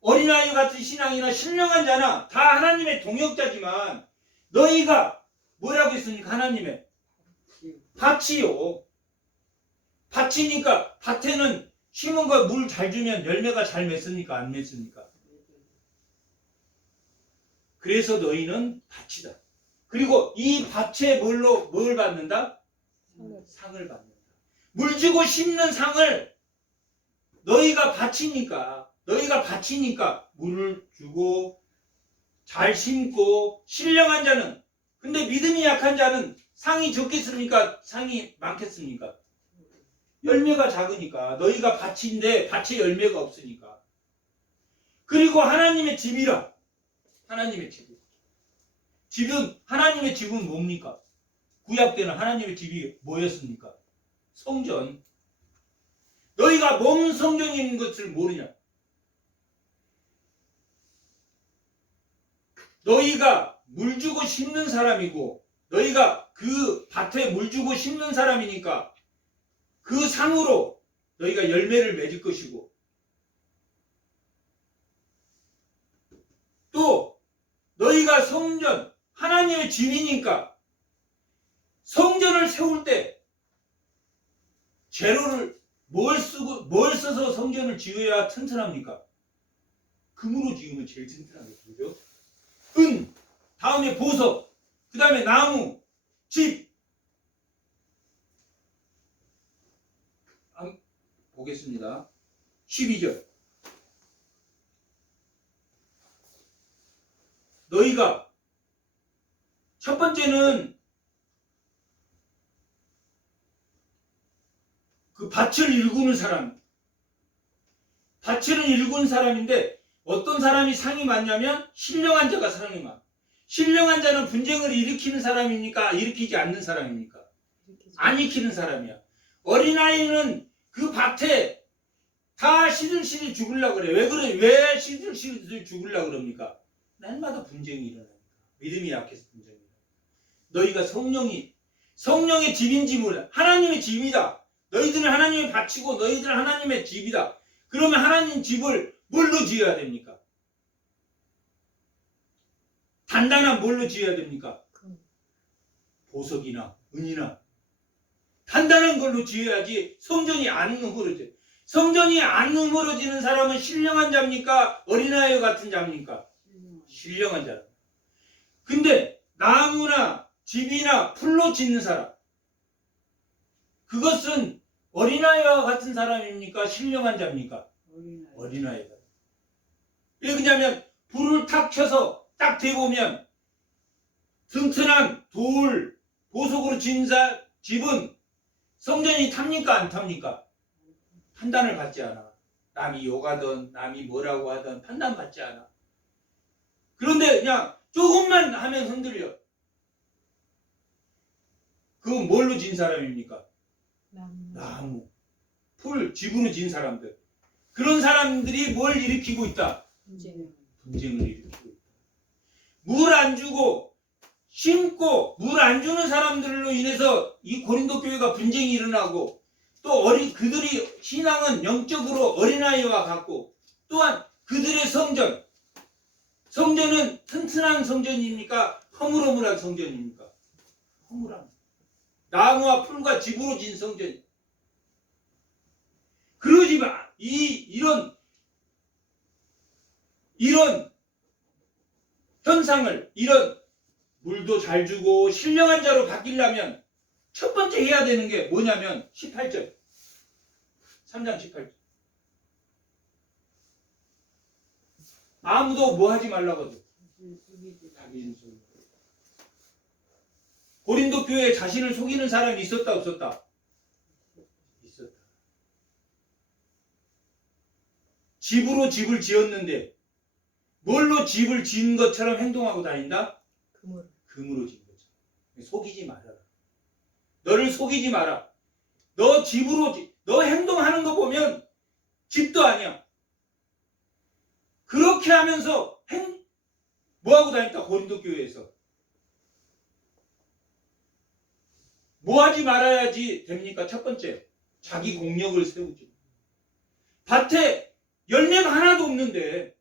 어린아이 같은 신앙이나 신령한 자나 다 하나님의 동역자지만, 너희가 뭐라고 했습니까? 하나님의 밭이요. 밭이니까 밭에는 심은 거 물 잘 주면 열매가 잘 맺습니까? 안 맺습니까? 그래서 너희는 밭이다. 그리고 이 밭에 뭘 받는다? 상을 받는다. 물 주고 심는 상을 너희가 바치니까 물을 주고 잘 심고 신령한 자는, 근데 믿음이 약한 자는 상이 적겠습니까? 상이 많겠습니까? 열매가 작으니까. 너희가 밭인데 밭에 열매가 없으니까. 그리고 하나님의 집이라. 하나님의 집은 하나님의 집은 뭡니까? 구약 때는 하나님의 집이 뭐였습니까? 성전. 너희가 몸 성전인 것을 모르냐? 너희가 물 주고 심는 사람이고, 너희가 그 밭에 물 주고 심는 사람이니까 그 상으로 너희가 열매를 맺을 것이고, 또 너희가 성전, 하나님의 집이니까 성전을 세울 때 재료를 뭘 써서 성전을 지어야 튼튼합니까? 금으로 지으면 제일 튼튼하겠죠. 은, 다음에 보석, 그 다음에 나무, 집. 보겠습니다. 12절. 너희가 첫 번째는 그 밭을 일구는 사람. 밭을 일구는 사람인데 어떤 사람이 상이 많냐면 신령한 자가 상이 많아. 신령한 자는 분쟁을 일으키는 사람입니까? 일으키지 않는 사람입니까? 안 일으키는 사람이야. 어린아이는 그 밭에 다 시들시들 죽으려고 그래. 왜 그래? 왜 시들시들 죽으려고 그럽니까? 날마다 분쟁이 일어나니까. 믿음이 약해서 분쟁이 일어나니까. 너희가 성령의 집인지 몰라. 하나님의 집이다. 너희들은 하나님의 밭이고 너희들은 하나님의 집이다. 그러면 하나님 집을 뭘로 지어야 됩니까? 단단한 뭘로 지어야 됩니까? 보석이나 은이나 단단한 걸로 지어야지 성전이 안 허물어져. 성전이 안 허물어지는 사람은 신령한 자입니까? 어린아이 같은 자입니까? 신령한 자. 근데 나무나 집이나 풀로 짓는 사람, 그것은 어린아이와 같은 사람입니까? 신령한 자입니까? 어린아이다. 왜 그러냐면 불을 탁 켜서 딱 대보면 튼튼한 돌, 보석으로 지은 집은 성전이 탑니까? 안 탑니까? 판단을 받지 않아. 남이 욕하든 남이 뭐라고 하든 판단받지 않아. 그런데 그냥 조금만 하면 흔들려. 그건 뭘로 지은 사람입니까? 나무, 풀, 집으로 지은 사람들. 그런 사람들이 뭘 일으키고 있다? 분쟁을 일으키고 있다. 물 안 주고 심고 물 안 주는 사람들로 인해서 이 고린도 교회가 분쟁이 일어나고, 또 그들이 신앙은 영적으로 어린아이와 같고, 또한 그들의 성전은 튼튼한 성전입니까? 허물허물한 성전입니까? 허물한. 나무와 풀과 집으로 진 성전. 그러지 마. 이런 현상을, 이런 물도 잘 주고 신령한 자로 바뀌려면 첫 번째 해야 되는 게 뭐냐면 18절. 3장 18절. 아무도 뭐 하지 말라고 하죠. 고린도 교회에 자신을 속이는 사람이 있었다 없었다? 있었다. 집으로 집을 지었는데 뭘로 집을 지은 것처럼 행동하고 다닌다? 금으로 지은 거죠. 속이지 말아라. 너를 속이지 마라. 너 행동하는 거 보면 집도 아니야. 그렇게 하면서 뭐하고 다녔다? 고린도 교회에서. 뭐 하지 말아야지 됩니까? 첫 번째, 자기 공력을 세우지. 밭에 열매가 하나도 없는데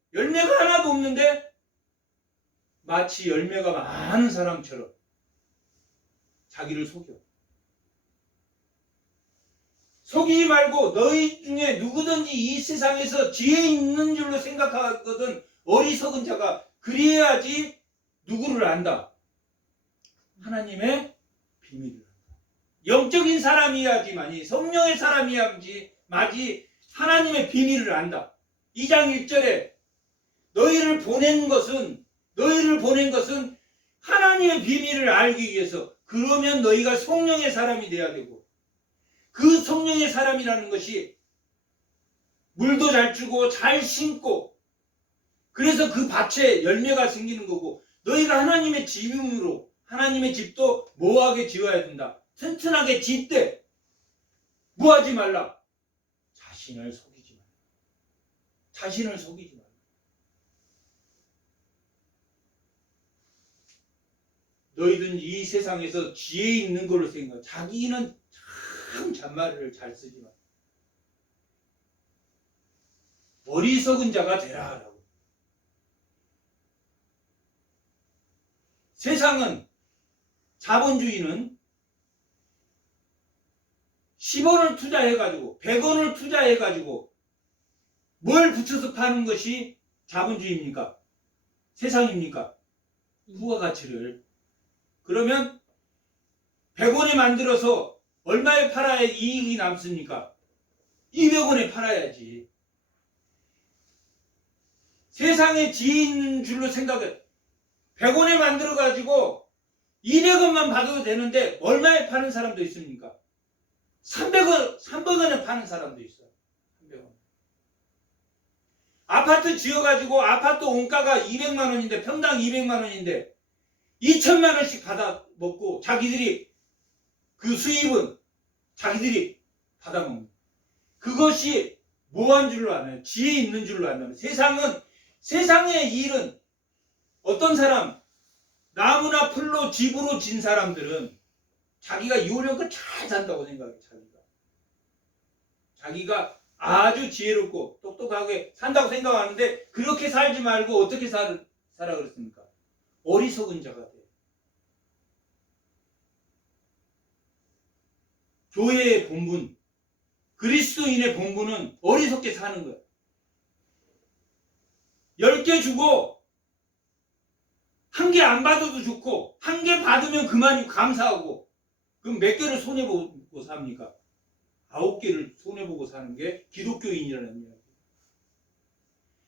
마치 열매가 많은 사람처럼 자기를 속여. 속이지 말고 너희 중에 누구든지 이 세상에서 지혜 있는 줄로 생각하거든 어리석은 자가 그리해야지 누구를 안다? 하나님의 비밀을 안다. 영적인 사람이야지만이 성령의 사람이야지 마지 하나님의 비밀을 안다. 2장 1절에 너희를 보낸 것은 하나님의 비밀을 알기 위해서 그러면 너희가 성령의 사람이 돼야 되고 그 성령의 사람이라는 것이 물도 잘 주고 잘 심고 그래서 그 밭에 열매가 생기는 거고 너희가 하나님의 집임으로 하나님의 집도 뭐하게 지어야 된다. 튼튼하게 짓되 뭐하지 말라. 자신을 속이지 말라. 자신을 속이지 말라. 너희는 이 세상에서 지혜 있는 걸로 생각해. 자기는 참 잔말을 잘 쓰지 마. 어리석은 자가 되라 라고. 세상은 자본주의는 10원을 투자해가지고 100원을 투자해가지고 뭘 붙여서 파는 것이 자본주의입니까? 세상입니까? 부가가치를. 그러면 100원에 만들어서 얼마에 팔아야 이익이 남습니까? 200원에 팔아야지. 세상에 지혜 있는 줄로 생각해. 100원에 만들어가지고 200원만 받아도 되는데 얼마에 파는 사람도 있습니까? 300원에 파는 사람도 있어요. 300원. 아파트 지어가지고 아파트 원가가 200만 원인데 평당 200만 원인데 2천만 원씩 받아 먹고 자기들이 그 수입은 자기들이 받아 먹는. 그것이 뭐한 줄로 아나요? 지혜 있는 줄로 안다면. 세상의 일은 어떤 사람 나무나 풀로 집으로 진 사람들은 자기가 요령껏 잘 산다고 생각해요. 자기가 아주 지혜롭고 똑똑하게 산다고 생각하는데 그렇게 살지 말고 어떻게 살아 그랬습니까? 어리석은 자가 돼. 교회의 본분, 그리스도인의 본분은 어리석게 사는 거야. 10개 주고 1개 안 받아도 좋고 1개 받으면 그만이고 감사하고 그럼 몇 개를 손해보고 삽니까? 9개를 손해보고 사는 게 기독교인이라는 이야기.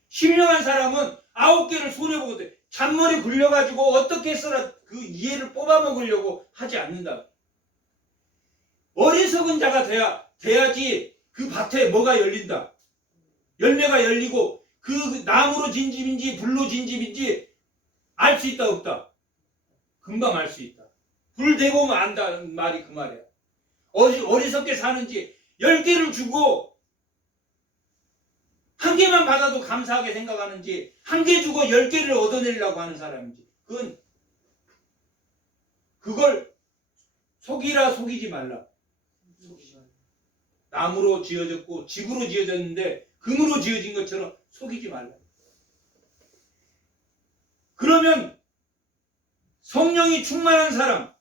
신령한 사람은 9개를 손해보고 돼. 잔머리 굴려가지고 어떻게 해서라 그 이해를 뽑아먹으려고 하지 않는다. 어리석은 자가 돼야지 그 밭에 뭐가 열린다. 열매가 열리고 그 나무로 진 집인지 불로 진 집인지 알 수 있다 없다. 금방 알 수 있다. 불 대보면 안다는 말이 그 말이야. 어리석게 사는지 10개를 주고 1개만 받아도 감사하게 생각하는지 1개 주고 10개를 얻어내려고 하는 사람인지 그걸 속이라 속이지 말라. 나무로 지어졌고 집으로 지어졌는데 금으로 지어진 것처럼 속이지 말라. 그러면 성령이 충만한 사람,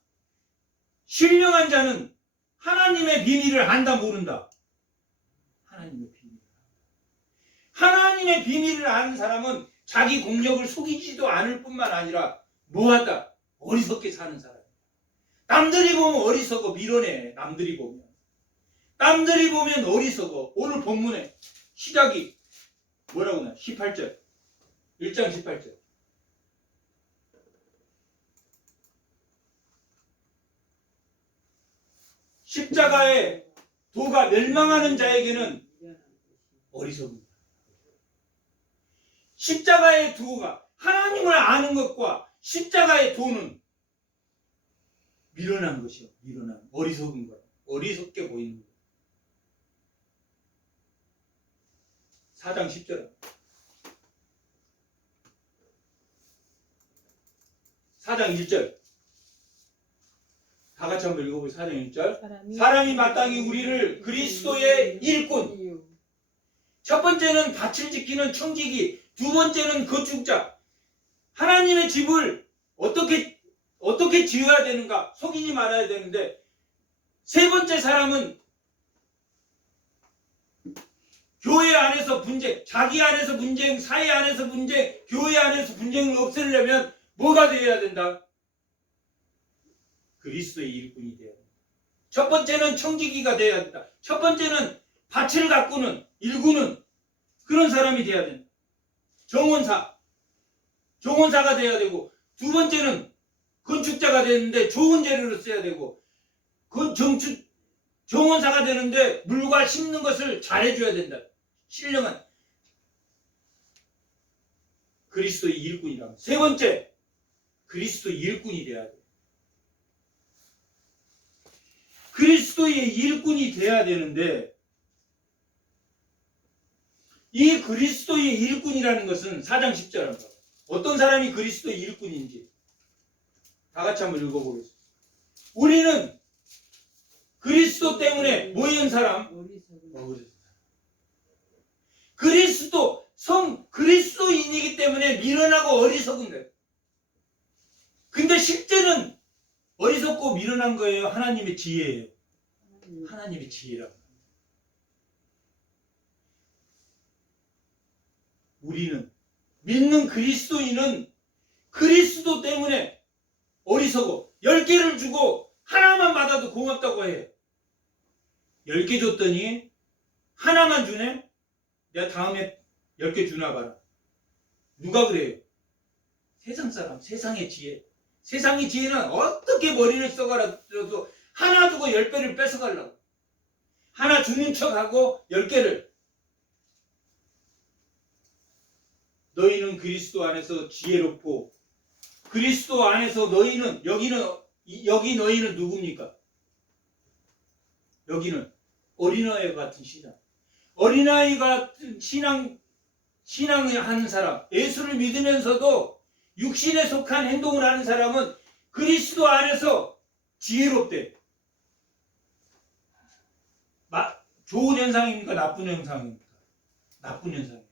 신령한 자는 하나님의 비밀을 안다 모른다. 하나님의 비밀을 아는 사람은 자기 공력을 속이지도 않을 뿐만 아니라 뭐하다? 어리석게 사는 사람. 남들이 보면 어리석어 밀어내. 남들이 보면 어리석어. 오늘 본문에 시작이 뭐라고 나와? 18절. 1장 18절. 십자가의 도가 멸망하는 자에게는 어리석습니다. 십자가의 도가 하나님을 아는 것과 십자가의 도는 밀어난 것이요. 어리석은 것. 어리석게 보이는 것. 4장 10절. 4장 1절. 다 같이 한번 읽어보세요. 4장 1절. 사람이 마땅히 우리를 그리스도의 일꾼. 첫 번째는 밭을 지키는 청지기. 두 번째는 건축자. 하나님의 집을 어떻게 지어야 되는가? 속이지 말아야 되는데 세 번째 사람은 교회 안에서 분쟁, 자기 안에서 분쟁, 사회 안에서 분쟁, 교회 안에서 분쟁을 없애려면 뭐가 되어야 된다? 그리스도의 일꾼이 되어야 된다. 첫 번째는 청지기가 돼야 된다. 첫 번째는 밭을 가꾸는, 일구는 그런 사람이 돼야 된다. 정원사가 돼야 되고, 두 번째는 건축자가 되는데 좋은 재료를 써야 되고, 정원사가 되는데 물과 심는 것을 잘해줘야 된다. 신령한 그리스도의 일꾼이라고. 세 번째, 그리스도의 일꾼이 돼야 돼. 그리스도의 일꾼이 돼야 되는데, 이 그리스도의 일꾼이라는 것은 4장 10절입니다. 어떤 사람이 그리스도의 일꾼인지 다 같이 한번 읽어보겠습니다. 우리는 그리스도 때문에 모인 사람, 그리스도인이기 때문에 미련하고 어리석은 거예요. 근데 실제는 어리석고 미련한 거예요? 하나님의 지혜예요? 하나님의 지혜라고. 우리는, 믿는 그리스도인은 그리스도 때문에 어리석어. 10개를 주고 하나만 받아도 고맙다고 해요. 10개 줬더니 하나만 주네? 내가 다음에 10개 주나 봐라. 누가 그래요? 세상 사람, 세상의 지혜. 세상의 지혜는 어떻게 머리를 써가라도 하나 두고 10배를 뺏어가려고. 하나 주는 척하고 10개를. 너희는 그리스도 안에서 지혜롭고, 그리스도 안에서 너희는, 여기 너희는 누굽니까? 여기는 어린아이 같은 신앙. 어린아이 같은 신앙을 하는 사람, 예수를 믿으면서도 육신에 속한 행동을 하는 사람은 그리스도 안에서 지혜롭대. 좋은 현상입니까? 나쁜 현상입니까? 나쁜 현상이에요.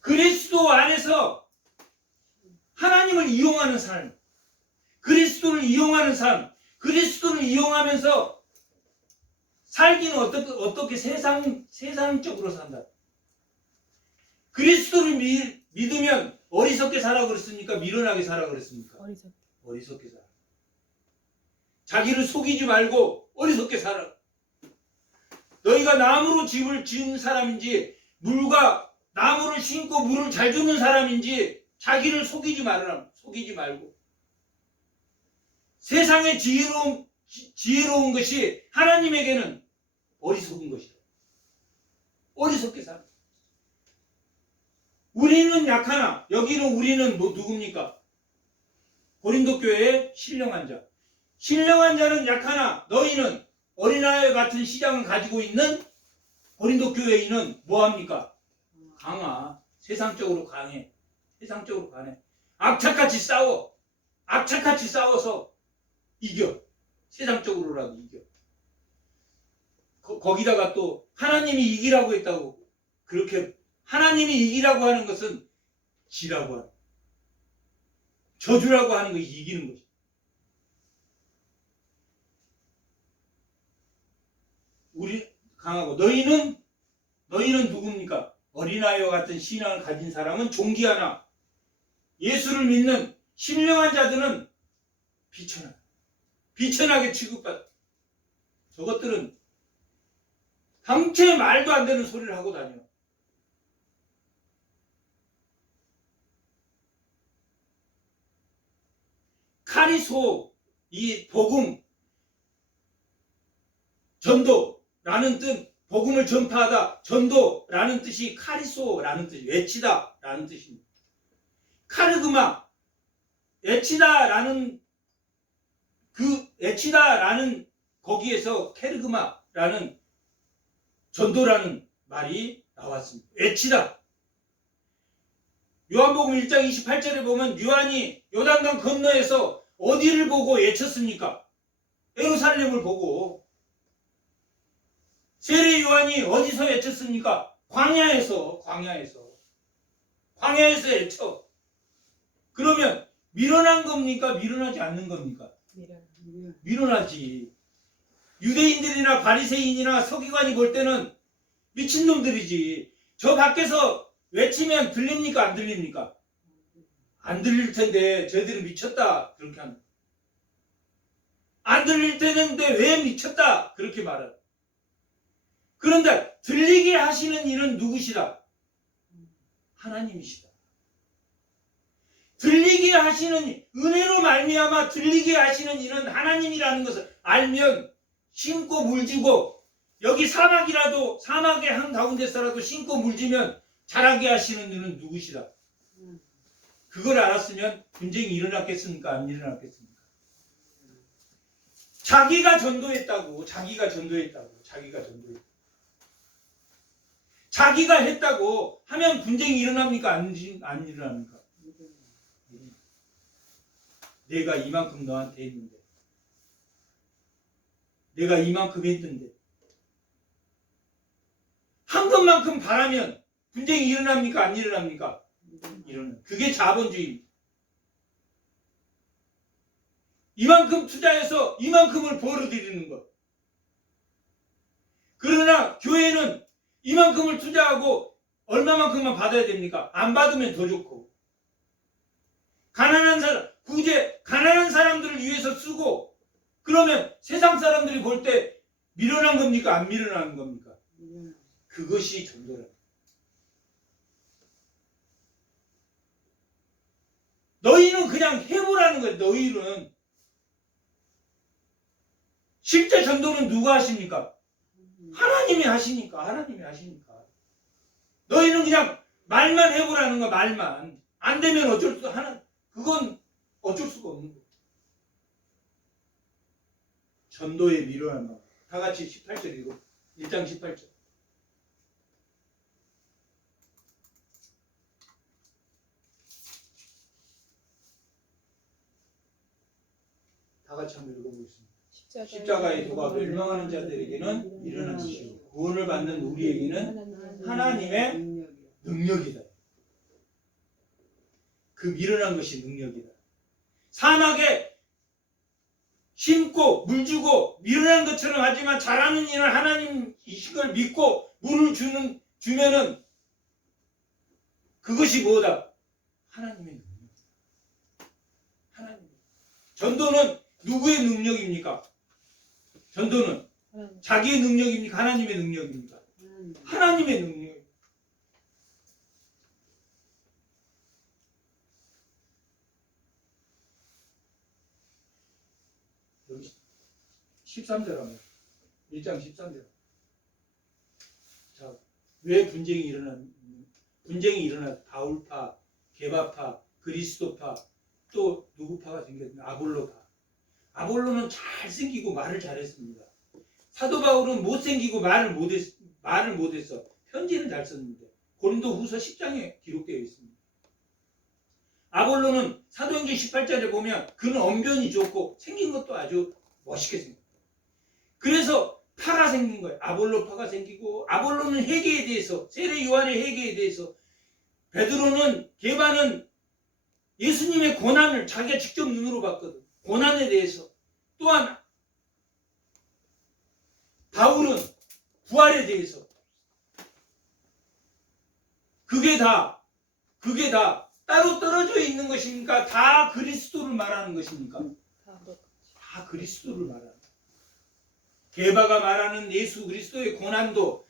그리스도 안에서 하나님을 이용하는 삶, 그리스도를 이용하는 삶, 그리스도를 이용하면서 살기는 어떻게 세상적으로 산다. 그리스도를 믿으면 어리석게 살아 그랬습니까? 미련하게 살아 그랬습니까? 어리석게 살아. 자기를 속이지 말고 어리석게 살아. 너희가 나무로 집을 지은 사람인지, 물과 나무를 심고 물을 잘 주는 사람인지 자기를 속이지 말아라. 속이지 말고. 세상의 지혜로운 것이 하나님에게는 어리석은 것이다. 어리석게 살아. 우리는 약하나, 여기는 우리는 누굽니까? 고린도 교회의 신령한 자. 신령한 자는 약하나 너희는 어린아이 같은 시장을 가지고 있는 고린도 교회인은 뭐합니까? 강하. 세상적으로 강해. 세상적으로 강해. 악착같이 싸워. 악착같이 싸워서 이겨. 세상적으로라도 이겨. 거기다가 또 하나님이 이기라고 했다고. 그렇게 하나님이 이기라고 하는 것은 지라고 하는, 저주라고 하는 것이 이기는 것이. 우리 강하고 너희는 누굽니까? 어린아이와 같은 신앙을 가진 사람은 존귀하나 예수를 믿는 신령한 자들은 비천하게 취급받아. 저것들은 당체 말도 안 되는 소리를 하고 다녀. 카리소, 이 복음, 전도라는 뜻, 복음을 전파하다, 전도라는 뜻이 카리소라는 뜻이, 외치다라는 뜻입니다. 카르그마, 외치다라는 거기에서 케르그마라는 전도라는 말이 나왔습니다. 외치다. 요한복음 1장 28절에 보면 요한이 요단강 건너에서 어디를 보고 외쳤습니까? 예루살렘을 보고. 세례 요한이 어디서 외쳤습니까? 광야에서 외쳐. 그러면 미련한 겁니까? 미련하지 않는 겁니까? 미련하지. 유대인들이나 바리새인이나 서기관이 볼 때는 미친놈들이지. 저 밖에서 외치면 들립니까? 안 들립니까? 안 들릴 텐데 저희들은 미쳤다 그렇게 하는. 안 들릴 때는데 왜 미쳤다 그렇게 말하라. 그런데 들리게 하시는 이는 누구시다? 하나님이시다. 들리게 하시는 은혜로 말미암아 들리게 하시는 이는 하나님이라는 것을 알면 심고 물지고 여기 사막이라도 사막의 한 가운데서라도 심고 물지면 자라게 하시는 이는 누구시다? 그걸 알았으면 분쟁이 일어났겠습니까? 안 일어났겠습니까? 자기가 전도했다고 자기가 했다고 하면 분쟁이 일어납니까? 안 일어납니까? 내가 이만큼 너한테 했는데, 내가 이만큼 했는데, 한 것만큼 바라면 분쟁이 일어납니까? 안 일어납니까? 일어나. 그게 자본주의입니다. 이만큼 투자해서 이만큼을 벌어들이는 것. 그러나 교회는 이만큼을 투자하고 얼마만큼만 받아야 됩니까? 안 받으면 더 좋고. 가난한 사람들을 위해서 쓰고, 그러면 세상 사람들이 볼 때 밀어난 겁니까? 안 밀어나는 겁니까? 그것이 전도라. 너희는 그냥 해보라는 거예요. 너희는. 실제 전도는 누가 하십니까? 하나님이 하시니까. 너희는 그냥 말만 해보라는 거야. 말만. 안 되면 그건 어쩔 수가 없는 거예요. 전도에 미련한 마음. 다 같이 18절 읽어. 1장 18절. 다 같이 한번 읽어보겠습니다. 십자가의 도가 멸망하는 자들에게는 일어난 것이요 구원을 받는 우리에게는 하나님의 능력이다. 그 미련한 것이 능력이다. 사막에 심고 물주고 미련한 것처럼 하지만 자라는 이는 하나님이신 걸 믿고 물을 주면은 그것이 뭐다? 하나님의 능력이다. 하나님. 전도는 누구의 능력입니까? 전도는 자기의 능력입니까? 하나님의 능력입니까? 하나님의 능력. 여기 13절 하면 1장 13절. 자, 왜 분쟁이 일어나? 바울파, 게바파, 그리스도파, 또 누구파가 생겼나? 아볼로파. 아볼로는 잘생기고 말을 잘했습니다. 사도 바울은 못생기고 말을 못했어. 편지는 잘 썼는데 고린도후서 10장에 기록되어 있습니다. 아볼로는 사도행전 18절에 보면 그는 언변이 좋고 생긴 것도 아주 멋있게 생겼어요. 그래서 파가 생긴 거예요. 아볼로파가 생기고, 아볼로는 회개에 대해서, 세례 요한의 회개에 대해서, 베드로는, 게바는 예수님의 고난을 자기가 직접 눈으로 봤거든. 고난에 대해서. 또한 바울은 부활에 대해서. 그게 다 따로 떨어져 있는 것입니까? 다 그리스도를 말하는 것입니까? 다 그리스도를 말하는 거예요. 게바가 말하는 예수 그리스도의 고난도,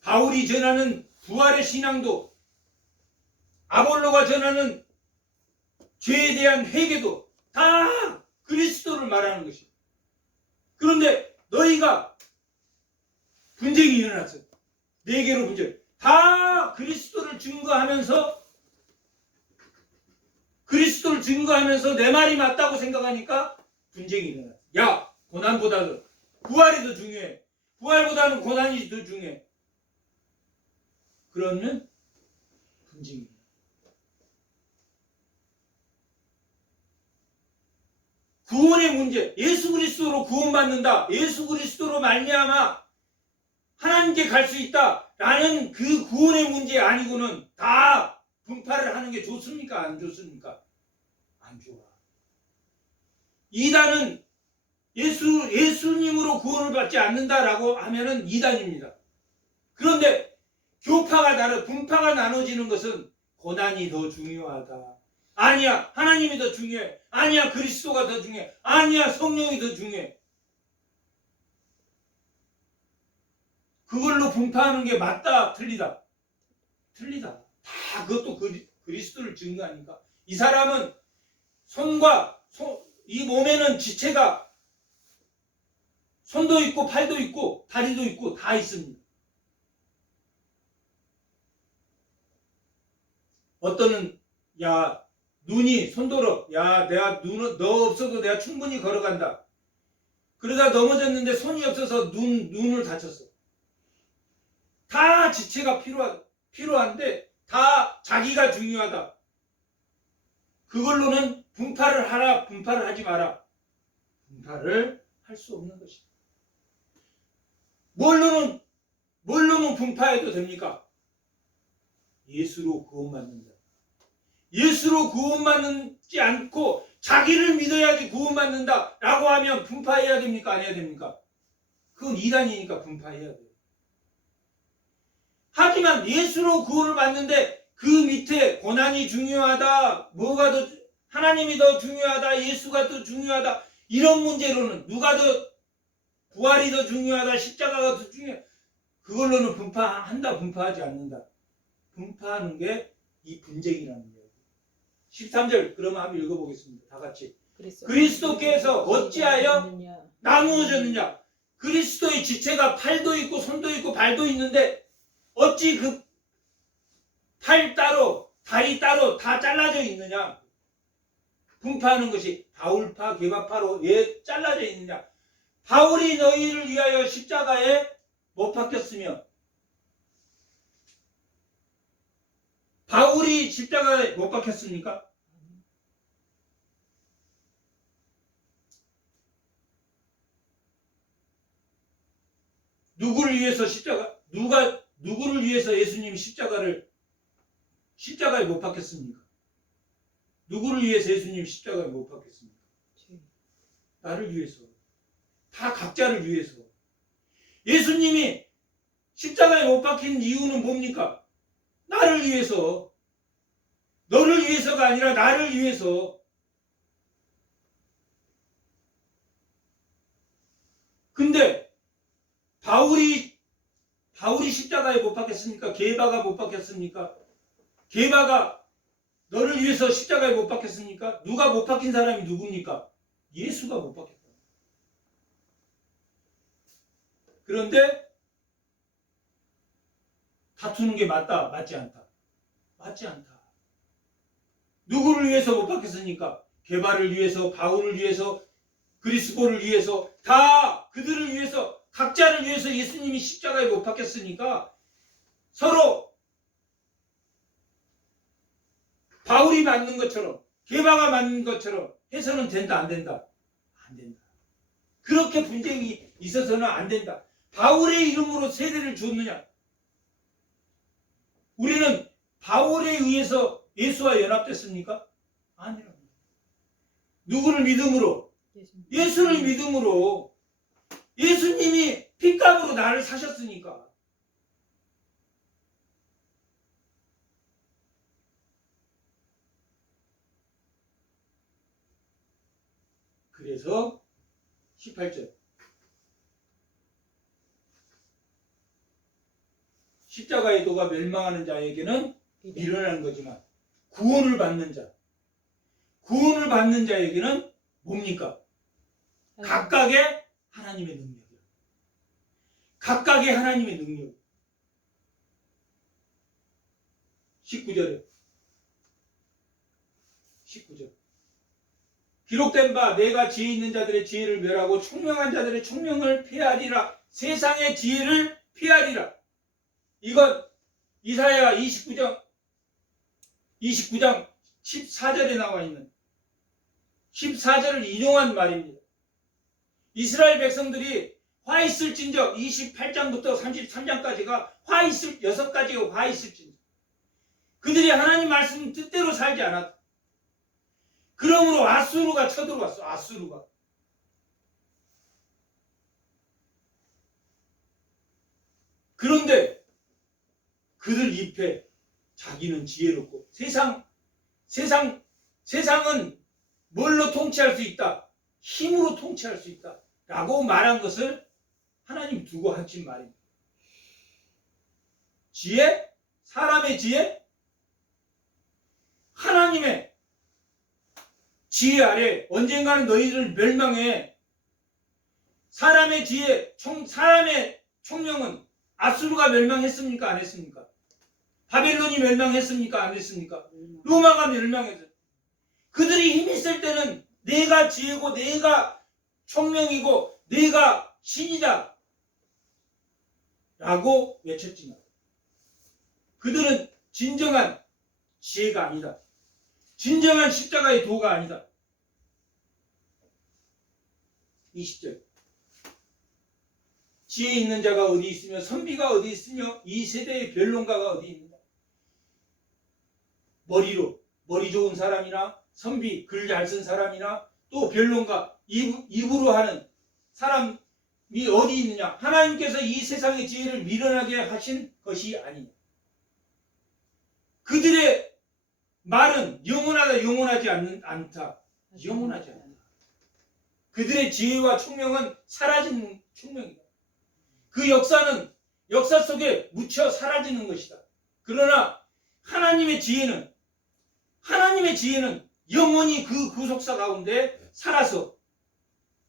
바울이 전하는 부활의 신앙도, 아볼로가 전하는 죄에 대한 회개도 다 그리스도를 말하는 것입니다. 그런데 너희가 분쟁이 일어났어요. 4개로 분쟁. 다 그리스도를 증거하면서 내 말이 맞다고 생각하니까 분쟁이 일어났어요. 야, 고난보다는 부활이 더 중요해. 부활보다는 고난이 더 중요해. 그러면 분쟁이 일어나요. 구원의 문제, 예수 그리스도로 구원받는다, 예수 그리스도로 말미암아 하나님께 갈 수 있다라는 그 구원의 문제 아니고는 다 분파를 하는 게 좋습니까? 안 좋습니까? 안 좋아. 이단은 예수님으로 구원을 받지 않는다라고 하면은 이단입니다. 그런데 분파가 나눠지는 것은 고난이 더 중요하다, 아니야, 하나님이 더 중요해. 아니야, 그리스도가 더 중요해. 아니야, 성령이 더 중요해. 그걸로 분파하는 게 맞다, 틀리다? 틀리다. 다 그것도 그리스도를 증거하니까. 이 사람은 이 몸에는 지체가 손도 있고 팔도 있고 다리도 있고 다 있습니다. 어떠는 야 눈이 손도로 야 내가 너 없어도 내가 충분히 걸어간다. 그러다 넘어졌는데 손이 없어서 눈을 다쳤어. 다 지체가 필요한데 다 자기가 중요하다. 그걸로는 분파를 하라, 분파를 하지 마라. 분파를 할 수 없는 것이다. 뭘로는 분파해도 됩니까? 예수로 구원받는다. 예수로 구원받지 않고 자기를 믿어야지 구원받는다 라고 하면 분파해야 됩니까? 안 해야 됩니까? 그건 이단이니까 분파해야 돼요. 하지만 예수로 구원을 받는데 그 밑에 고난이 중요하다, 뭐가 더 하나님이 더 중요하다, 예수가 더 중요하다, 이런 문제로는 누가 더 부활이 더 중요하다, 십자가가 더 중요하다, 그걸로는 분파한다, 분파하지 않는다. 분파하는 게 이 분쟁이라는 거예요. 13절 그러면 한번 읽어보겠습니다. 다 같이. 그리스도께서 어찌하여 나누어졌느냐? 그리스도의 지체가 팔도 있고 손도 있고 발도 있는데 어찌 그 팔 따로 다리 따로 다 잘라져 있느냐? 분파하는 것이 바울파 게바파로 왜 잘라져 있느냐? 바울이 너희를 위하여 십자가에 못 박혔으며 바울이 십자가에 못 박혔습니까? 누구를 위해서 누구를 위해서 예수님이 십자가에 못 박혔습니까? 누구를 위해서 예수님이 십자가에 못 박혔습니까? 나를 위해서. 다 각자를 위해서. 예수님이 십자가에 못 박힌 이유는 뭡니까? 나를 위해서. 너를 위해서가 아니라 나를 위해서. 근데 바울이 십자가에 못 박혔습니까? 게바가 못 박혔습니까? 게바가 너를 위해서 십자가에 못 박혔습니까? 누가 못 박힌 사람이 누굽니까? 예수가 못 박혔다. 그런데 다투는 게 맞다, 맞지 않다? 맞지 않다. 누구를 위해서 못 박혔습니까? 게바를 위해서, 바울을 위해서, 그리스도를 위해서, 다 그들을 위해서, 각자를 위해서 예수님이 십자가에 못 박혔으니까 서로 바울이 맞는 것처럼 게바가 맞는 것처럼 해서는 된다, 안 된다? 안 된다. 그렇게 분쟁이 있어서는 안 된다. 바울의 이름으로 세례를 줬느냐? 우리는 바울에 의해서 예수와 연합됐습니까? 아니랍니다. 누구를 믿음으로? 예수를 믿음으로. 예수님이 핏값으로 나를 사셨으니까. 그래서 18절 십자가의 도가 멸망하는 자에게는 일어나는 거지만 구원을 받는 자에게는 뭡니까? 각각의 하나님의 능력이야. 각각의 하나님의 능력. 19절 기록된 바 내가 지혜 있는 자들의 지혜를 멸하고 총명한 자들의 총명을 폐하리라. 세상의 지혜를 폐하리라. 이건 이사야 29장 14절에 나와 있는 14절을 인용한 말입니다. 이스라엘 백성들이 화 있을진저 28장부터 33장까지가 6가지가 화 있을진저. 그들이 하나님 말씀 뜻대로 살지 않았다. 그러므로 아수르가 쳐들어왔어. 아수르가. 그런데 그들 입에 자기는 지혜롭고 세상 세상은 뭘로 통치할 수 있다? 힘으로 통치할 수 있다. 라고 말한 것을 하나님 두고 하신 말입니다. 지혜? 사람의 지혜? 하나님의 지혜 아래 언젠가는 너희를 멸망해. 사람의 지혜, 사람의 총명은 아수르가 멸망했습니까? 안 했습니까? 바벨론이 멸망했습니까? 안 했습니까? 로마가 멸망했어요. 그들이 힘 있을 때는 내가 지혜고 내가 총명이고 내가 신이다 라고 외쳤지만 그들은 진정한 지혜가 아니다. 진정한 십자가의 도가 아니다. 20절 지혜 있는 자가 어디 있으며 선비가 어디 있으며 이 세대의 변론가가 어디 있는가. 머리 좋은 사람이나 선비, 글 잘 쓴 사람이나 또 변론가, 입으로 하는 사람이 어디 있느냐. 하나님께서 이 세상의 지혜를 미련하게 하신 것이 아니냐. 그들의 말은 영원하다, 영원하지 않다. 영원하지 않다. 그들의 지혜와 총명은 사라지는 총명이다. 그 역사 속에 묻혀 사라지는 것이다. 그러나 하나님의 지혜는 영원히 그 구속사 가운데 살아서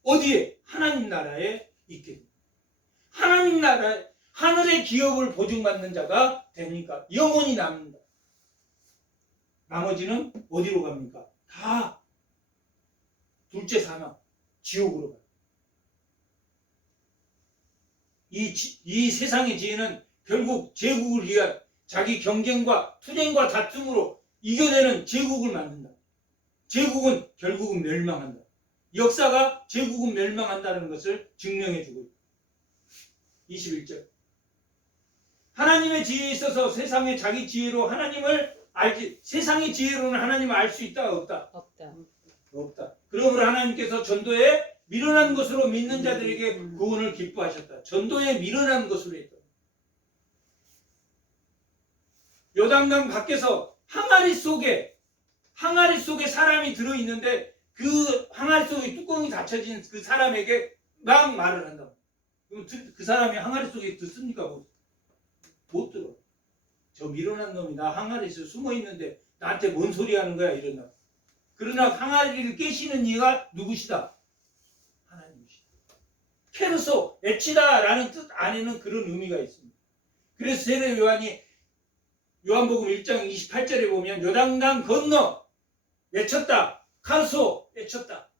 어디에? 하나님 나라에 있게 됩니다. 하나님 나라에 하늘의 기업을 보증받는 자가 되니까 영원히 남는다. 나머지는 어디로 갑니까? 다 둘째 사망, 지옥으로 가요. 이 세상의 지혜는 결국 제국을 위한 자기 경쟁과 투쟁과 다툼으로 이겨내는 제국을 만든다. 제국은 결국은 멸망한다. 역사가 제국은 멸망한다는 것을 증명해주고 있다. 21절 하나님의 지혜에 있어서 세상의 자기 지혜로 하나님을 알지. 세상의 지혜로는 하나님을 알 수 있다? 없다? 없다. 그러므로 하나님께서 전도에 미련한 것으로 믿는 자들에게 구원을 기뻐하셨다. 전도에 미련한 것으로 했다. 요단강 밖에서 항아리 속에 사람이 들어있는데 그 항아리 속에 뚜껑이 닫혀진 그 사람에게 막 말을 한다. 그럼 그 사람이 항아리 속에 듣습니까? 못 들어. 저 미련한 놈이 나 항아리에서 숨어있는데 나한테 뭔 소리 하는 거야 이런다. 그러나 항아리를 깨시는 이가 누구시다? 하나님이시다. 케르소, 애치다 라는 뜻 안에는 그런 의미가 있습니다. 그래서 세례 요한이 요한복음 1장 28절에 보면 요단강 건너 외쳤다. 카르소 외쳤다.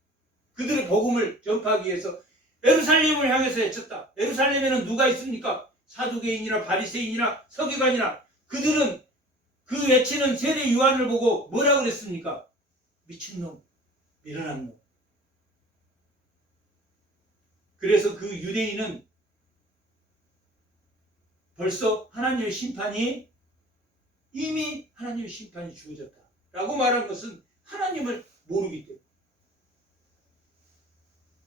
그들의 복음을 전파하기 위해서 예루살렘을 향해서 외쳤다. 예루살렘에는 누가 있습니까? 사두개인이나 바리새인이나 서기관이나 그들은 그 외치는 세례 요한을 보고 뭐라 그랬습니까? 미친놈, 미련한 놈. 그래서 그 유대인은 벌써 하나님의 심판이 이미 하나님의 심판이 주어졌다 라고 말한 것은 하나님을 모르기 때문에.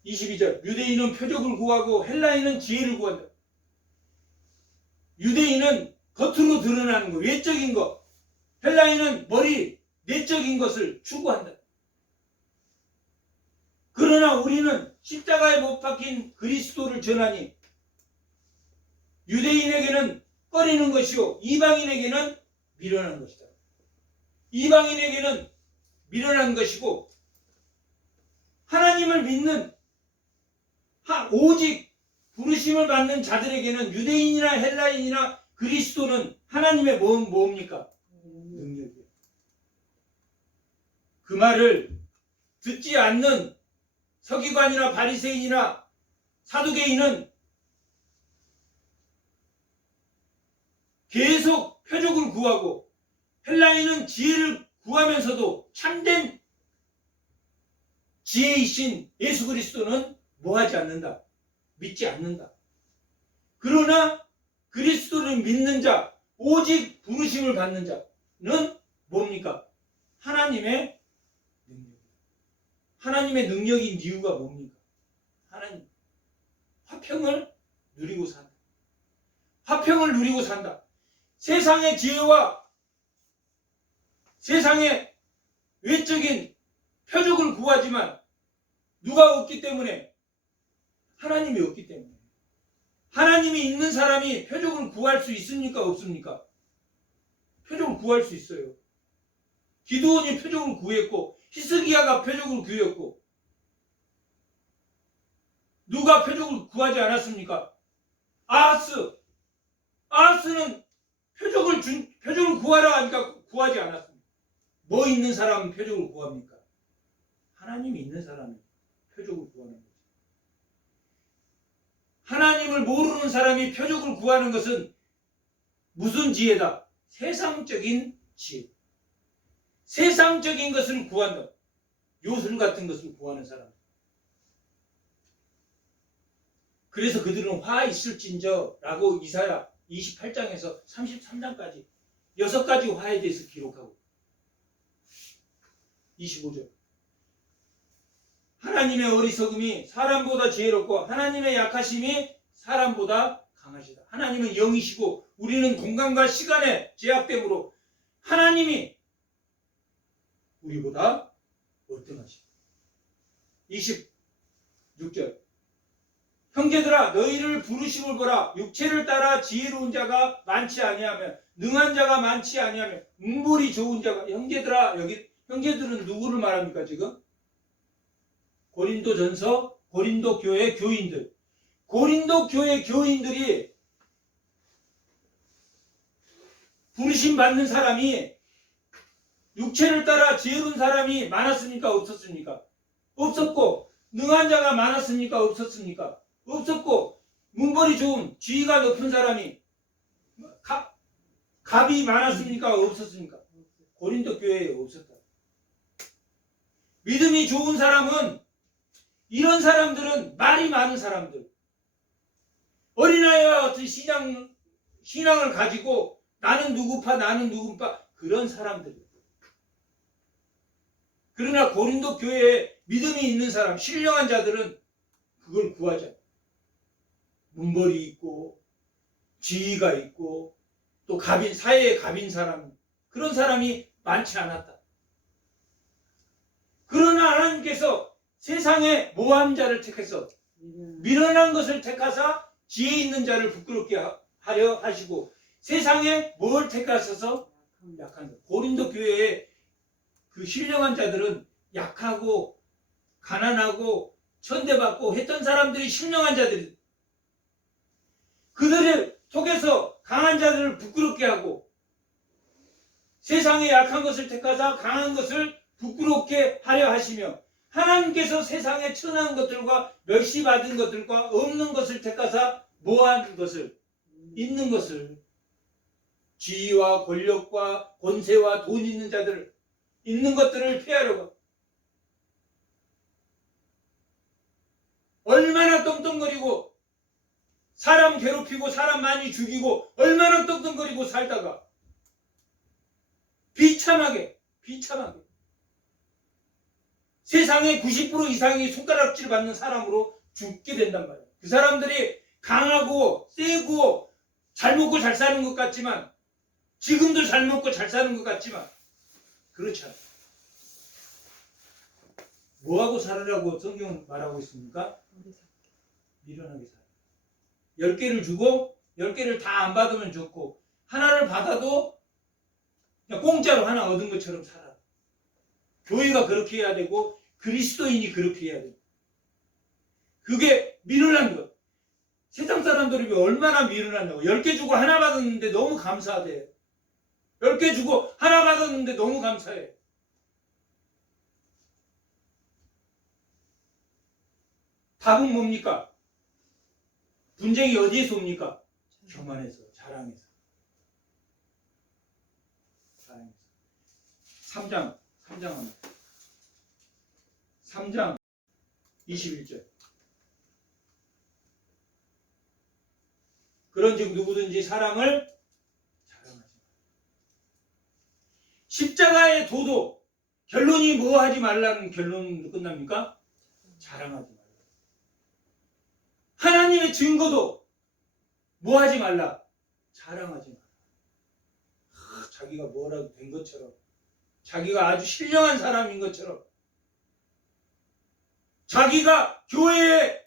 22절 유대인은 표적을 구하고 헬라인은 지혜를 구한다. 유대인은 겉으로 드러나는 것, 외적인 것, 헬라인은 내적인 것을 추구한다. 그러나 우리는 십자가에 못 박힌 그리스도를 전하니 유대인에게는 꺼리는 것이요 이방인에게는 미련한 것이다. 이방인에게는 미련한 것이고 하나님을 믿는 오직 부르심을 받는 자들에게는 유대인이나 헬라인이나 그리스도는 하나님의 뭡니까? 능력이에요. 그 말을 듣지 않는 서기관이나 바리새인이나 사두개인은 계속 표적을 구하고 헬라인은 지혜를 구하면서도 참된 지혜이신 예수 그리스도는 뭐하지 않는다. 믿지 않는다. 그러나 그리스도를 믿는 자, 오직 부르심을 받는 자는 뭡니까? 하나님의 능력. 하나님의 능력인 이유가 뭡니까? 하나님 화평을 누리고 산다. 화평을 누리고 산다. 세상의 지혜와 세상의 외적인 표적을 구하지만 누가 없기 때문에? 하나님이 없기 때문에. 하나님이 있는 사람이 표적을 구할 수 있습니까? 없습니까? 표적을 구할 수 있어요. 기드온이 표적을 구했고 히스기야가 표적을 구했고 누가 표적을 구하지 않았습니까? 아하스는 표적을 구하라 하니까 구하지 않았습니다. 뭐 있는 사람은 표적을 구합니까? 하나님이 있는 사람이 표적을 구하는 거죠. 하나님을 모르는 사람이 표적을 구하는 것은 무슨 지혜다? 세상적인 지혜. 세상적인 것을 구한다. 요술 같은 것을 구하는 사람. 그래서 그들은 화 있을진저 라고 이사야 28장에서 33장까지 6가지 화에 대해서 기록하고 25절. 하나님의 어리석음이 사람보다 지혜롭고 하나님의 약하심이 사람보다 강하시다. 하나님은 영이시고 우리는 공간과 시간의 제약됨으로 하나님이 우리보다 월등하시다. 26절. 형제들아 너희를 부르심을 보라. 육체를 따라 지혜로운 자가 많지 아니하며 능한 자가 많지 아니하며 문벌이 좋은 자가. 형제들아, 여기 형제들은 누구를 말합니까 지금? 고린도전서 고린도 교회 교인들. 고린도 교회 교인들이 부르심 받는 사람이 육체를 따라 지혜로운 사람이 많았습니까? 없었습니까? 없었고 능한 자가 많았습니까? 없었습니까? 없었고 문벌이 좋은 지위가 높은 사람이 갑이 많았습니까? 없었습니까? 고린도 교회에 없었다. 믿음이 좋은 사람은 이런 사람들은 말이 많은 사람들, 어린아이와 같은 신앙을 가지고 나는 누구파 나는 누구파 그런 사람들. 그러나 고린도 교회에 믿음이 있는 사람, 신령한 자들은 그걸 구하지 않아요. 문벌이 있고 지위가 있고 또 사회에 갑인 사람, 그런 사람이 많지 않았다. 그러나 하나님께서 세상에 모한 자를 택해서 미련한 것을 택하사 지혜 있는 자를 부끄럽게 하려 하시고 세상에 뭘 택하셔서 약한 자. 고린도 교회에 그 신령한 자들은 약하고 가난하고 천대받고 했던 사람들이 신령한 자들이 그들을 속에서 강한 자들을 부끄럽게 하고 세상에 약한 것을 택하사 강한 것을 부끄럽게 하려 하시며 하나님께서 세상에 천한 것들과 멸시받은 것들과 없는 것을 택하사 모한 것을 있는 것을 지위와 권력과 권세와 돈 있는 자들 있는 것들을 피하려고 얼마나 떵떵거리고 사람 괴롭히고 사람 많이 죽이고 얼마나 떵떵거리고 살다가 비참하게 세상의 90% 이상이 손가락질 받는 사람으로 죽게 된단 말이에요. 그 사람들이 강하고 세고 잘 먹고 잘 사는 것 같지만 지금도 잘 먹고 잘 사는 것 같지만 그렇지 않아요. 뭐하고 살으라고 성경은 말하고 있습니까? 미련하게 살아. 10개를 주고 10개를 다 안 받으면 좋고 하나를 받아도 그냥 공짜로 하나 얻은 것처럼 살아. 교회가 그렇게 해야 되고 그리스도인이 그렇게 해야 돼. 그게 미련한 것. 세상 사람들이 얼마나 미련하냐고. 10개 주고 하나 받았는데 너무 감사하대. 10개 주고 하나 받았는데 너무 감사해. 답은 뭡니까? 분쟁이 어디에서 옵니까? 교만에서, 자랑에서. 3장 합니다. 3장 21절. 그런즉 누구든지 사랑을 자랑하지 마. 십자가의 도도 결론이 뭐 하지 말라는 결론으로 끝납니까? 자랑하지 말라. 하나님의 증거도 뭐 하지 말라? 자랑하지 말라. 자기가 뭐라도 된 것처럼 자기가 아주 신령한 사람인 것처럼 자기가 교회의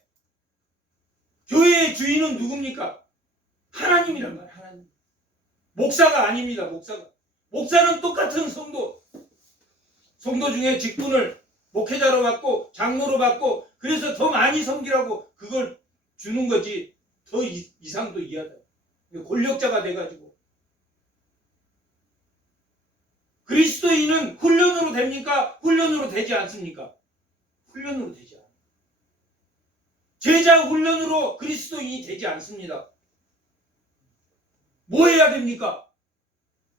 주인은 누굽니까? 하나님이란 말이에요. 하나님. 목사가 아닙니다. 목사는 똑같은 성도 중에 직분을 목회자로 받고 장로로 받고 그래서 더 많이 섬기라고 그걸 주는 거지 더 이상도 이하다. 권력자가 돼가지고 그리스도인은 훈련으로 됩니까? 훈련으로 되지 않습니까? 훈련으로 되지 않아요. 제자 훈련으로 그리스도인이 되지 않습니다. 뭐 해야 됩니까?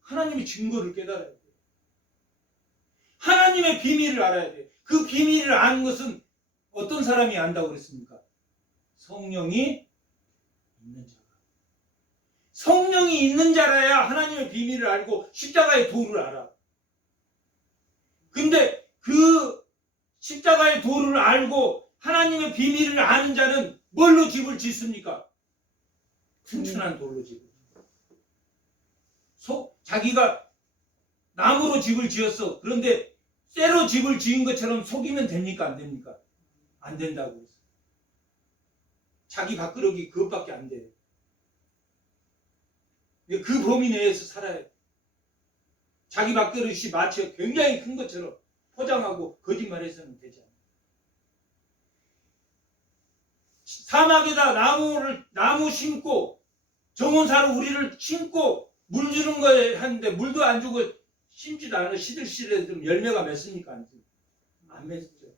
하나님의 증거를 깨달아야 돼요. 하나님의 비밀을 알아야 돼요. 그 비밀을 아는 것은 어떤 사람이 안다고 그랬습니까? 성령이 있는 자가. 성령이 있는 자라야 하나님의 비밀을 알고 십자가의 도를 알아. 근데 그 십자가의 도를 알고 하나님의 비밀을 아는 자는 뭘로 집을 짓습니까? 튼튼한 돌로 집을. 자기가 나무로 집을 지었어. 그런데 쇠로 집을 지은 것처럼 속이면 됩니까? 안 됩니까? 안 된다고 했어요. 자기 밥그릇이 그것밖에 안 돼요. 그 범위 내에서 살아야 돼. 자기 밥그릇이 마치 굉장히 큰 것처럼 포장하고 거짓말해서는 되지 않아요. 사막에다 나무 심고 정원사로 우리를 심고 물 주는 거에 하는데 물도 안 주고 심지도 않아. 시들시들 열매가 맺습니까? 안 맺죠.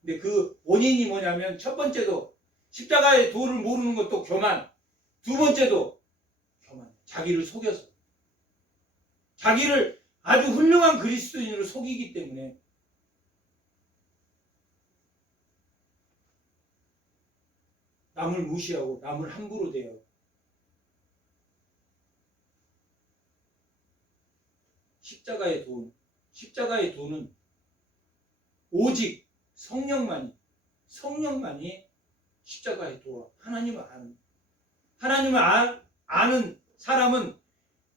근데 그 원인이 뭐냐면 첫 번째도 십자가의 도를 모르는 것도 교만. 두 번째도 교만. 자기를 속여서. 자기를 아주 훌륭한 그리스도인으로 속이기 때문에 남을 무시하고 남을 함부로 대하고 십자가의 도는 오직 성령만이 십자가의 도와 하나님을 아는 사람은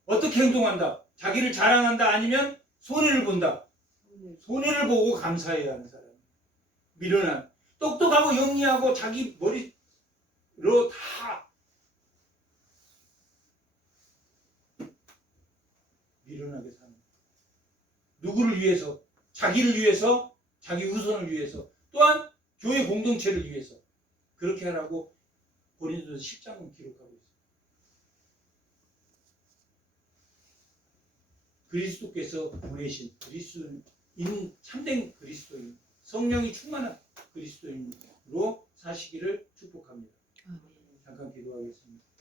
어떻게 행동한다? 자기를 자랑한다? 아니면 손해를 본다? 손해를 보고 감사해야 하는 사람. 미련한, 똑똑하고 영리하고 자기 머리로 다 미련하게 사는. 누구를 위해서? 자기를 위해서, 자기 후손을 위해서, 또한 교회 공동체를 위해서 그렇게 하라고 고린도서 10장은 기록하고 있습니다. 그리스도께서 보내신 그리스도인, 참된 그리스도인, 성령이 충만한 그리스도인으로 사시기를 축복합니다. 잠깐 기도하겠습니다.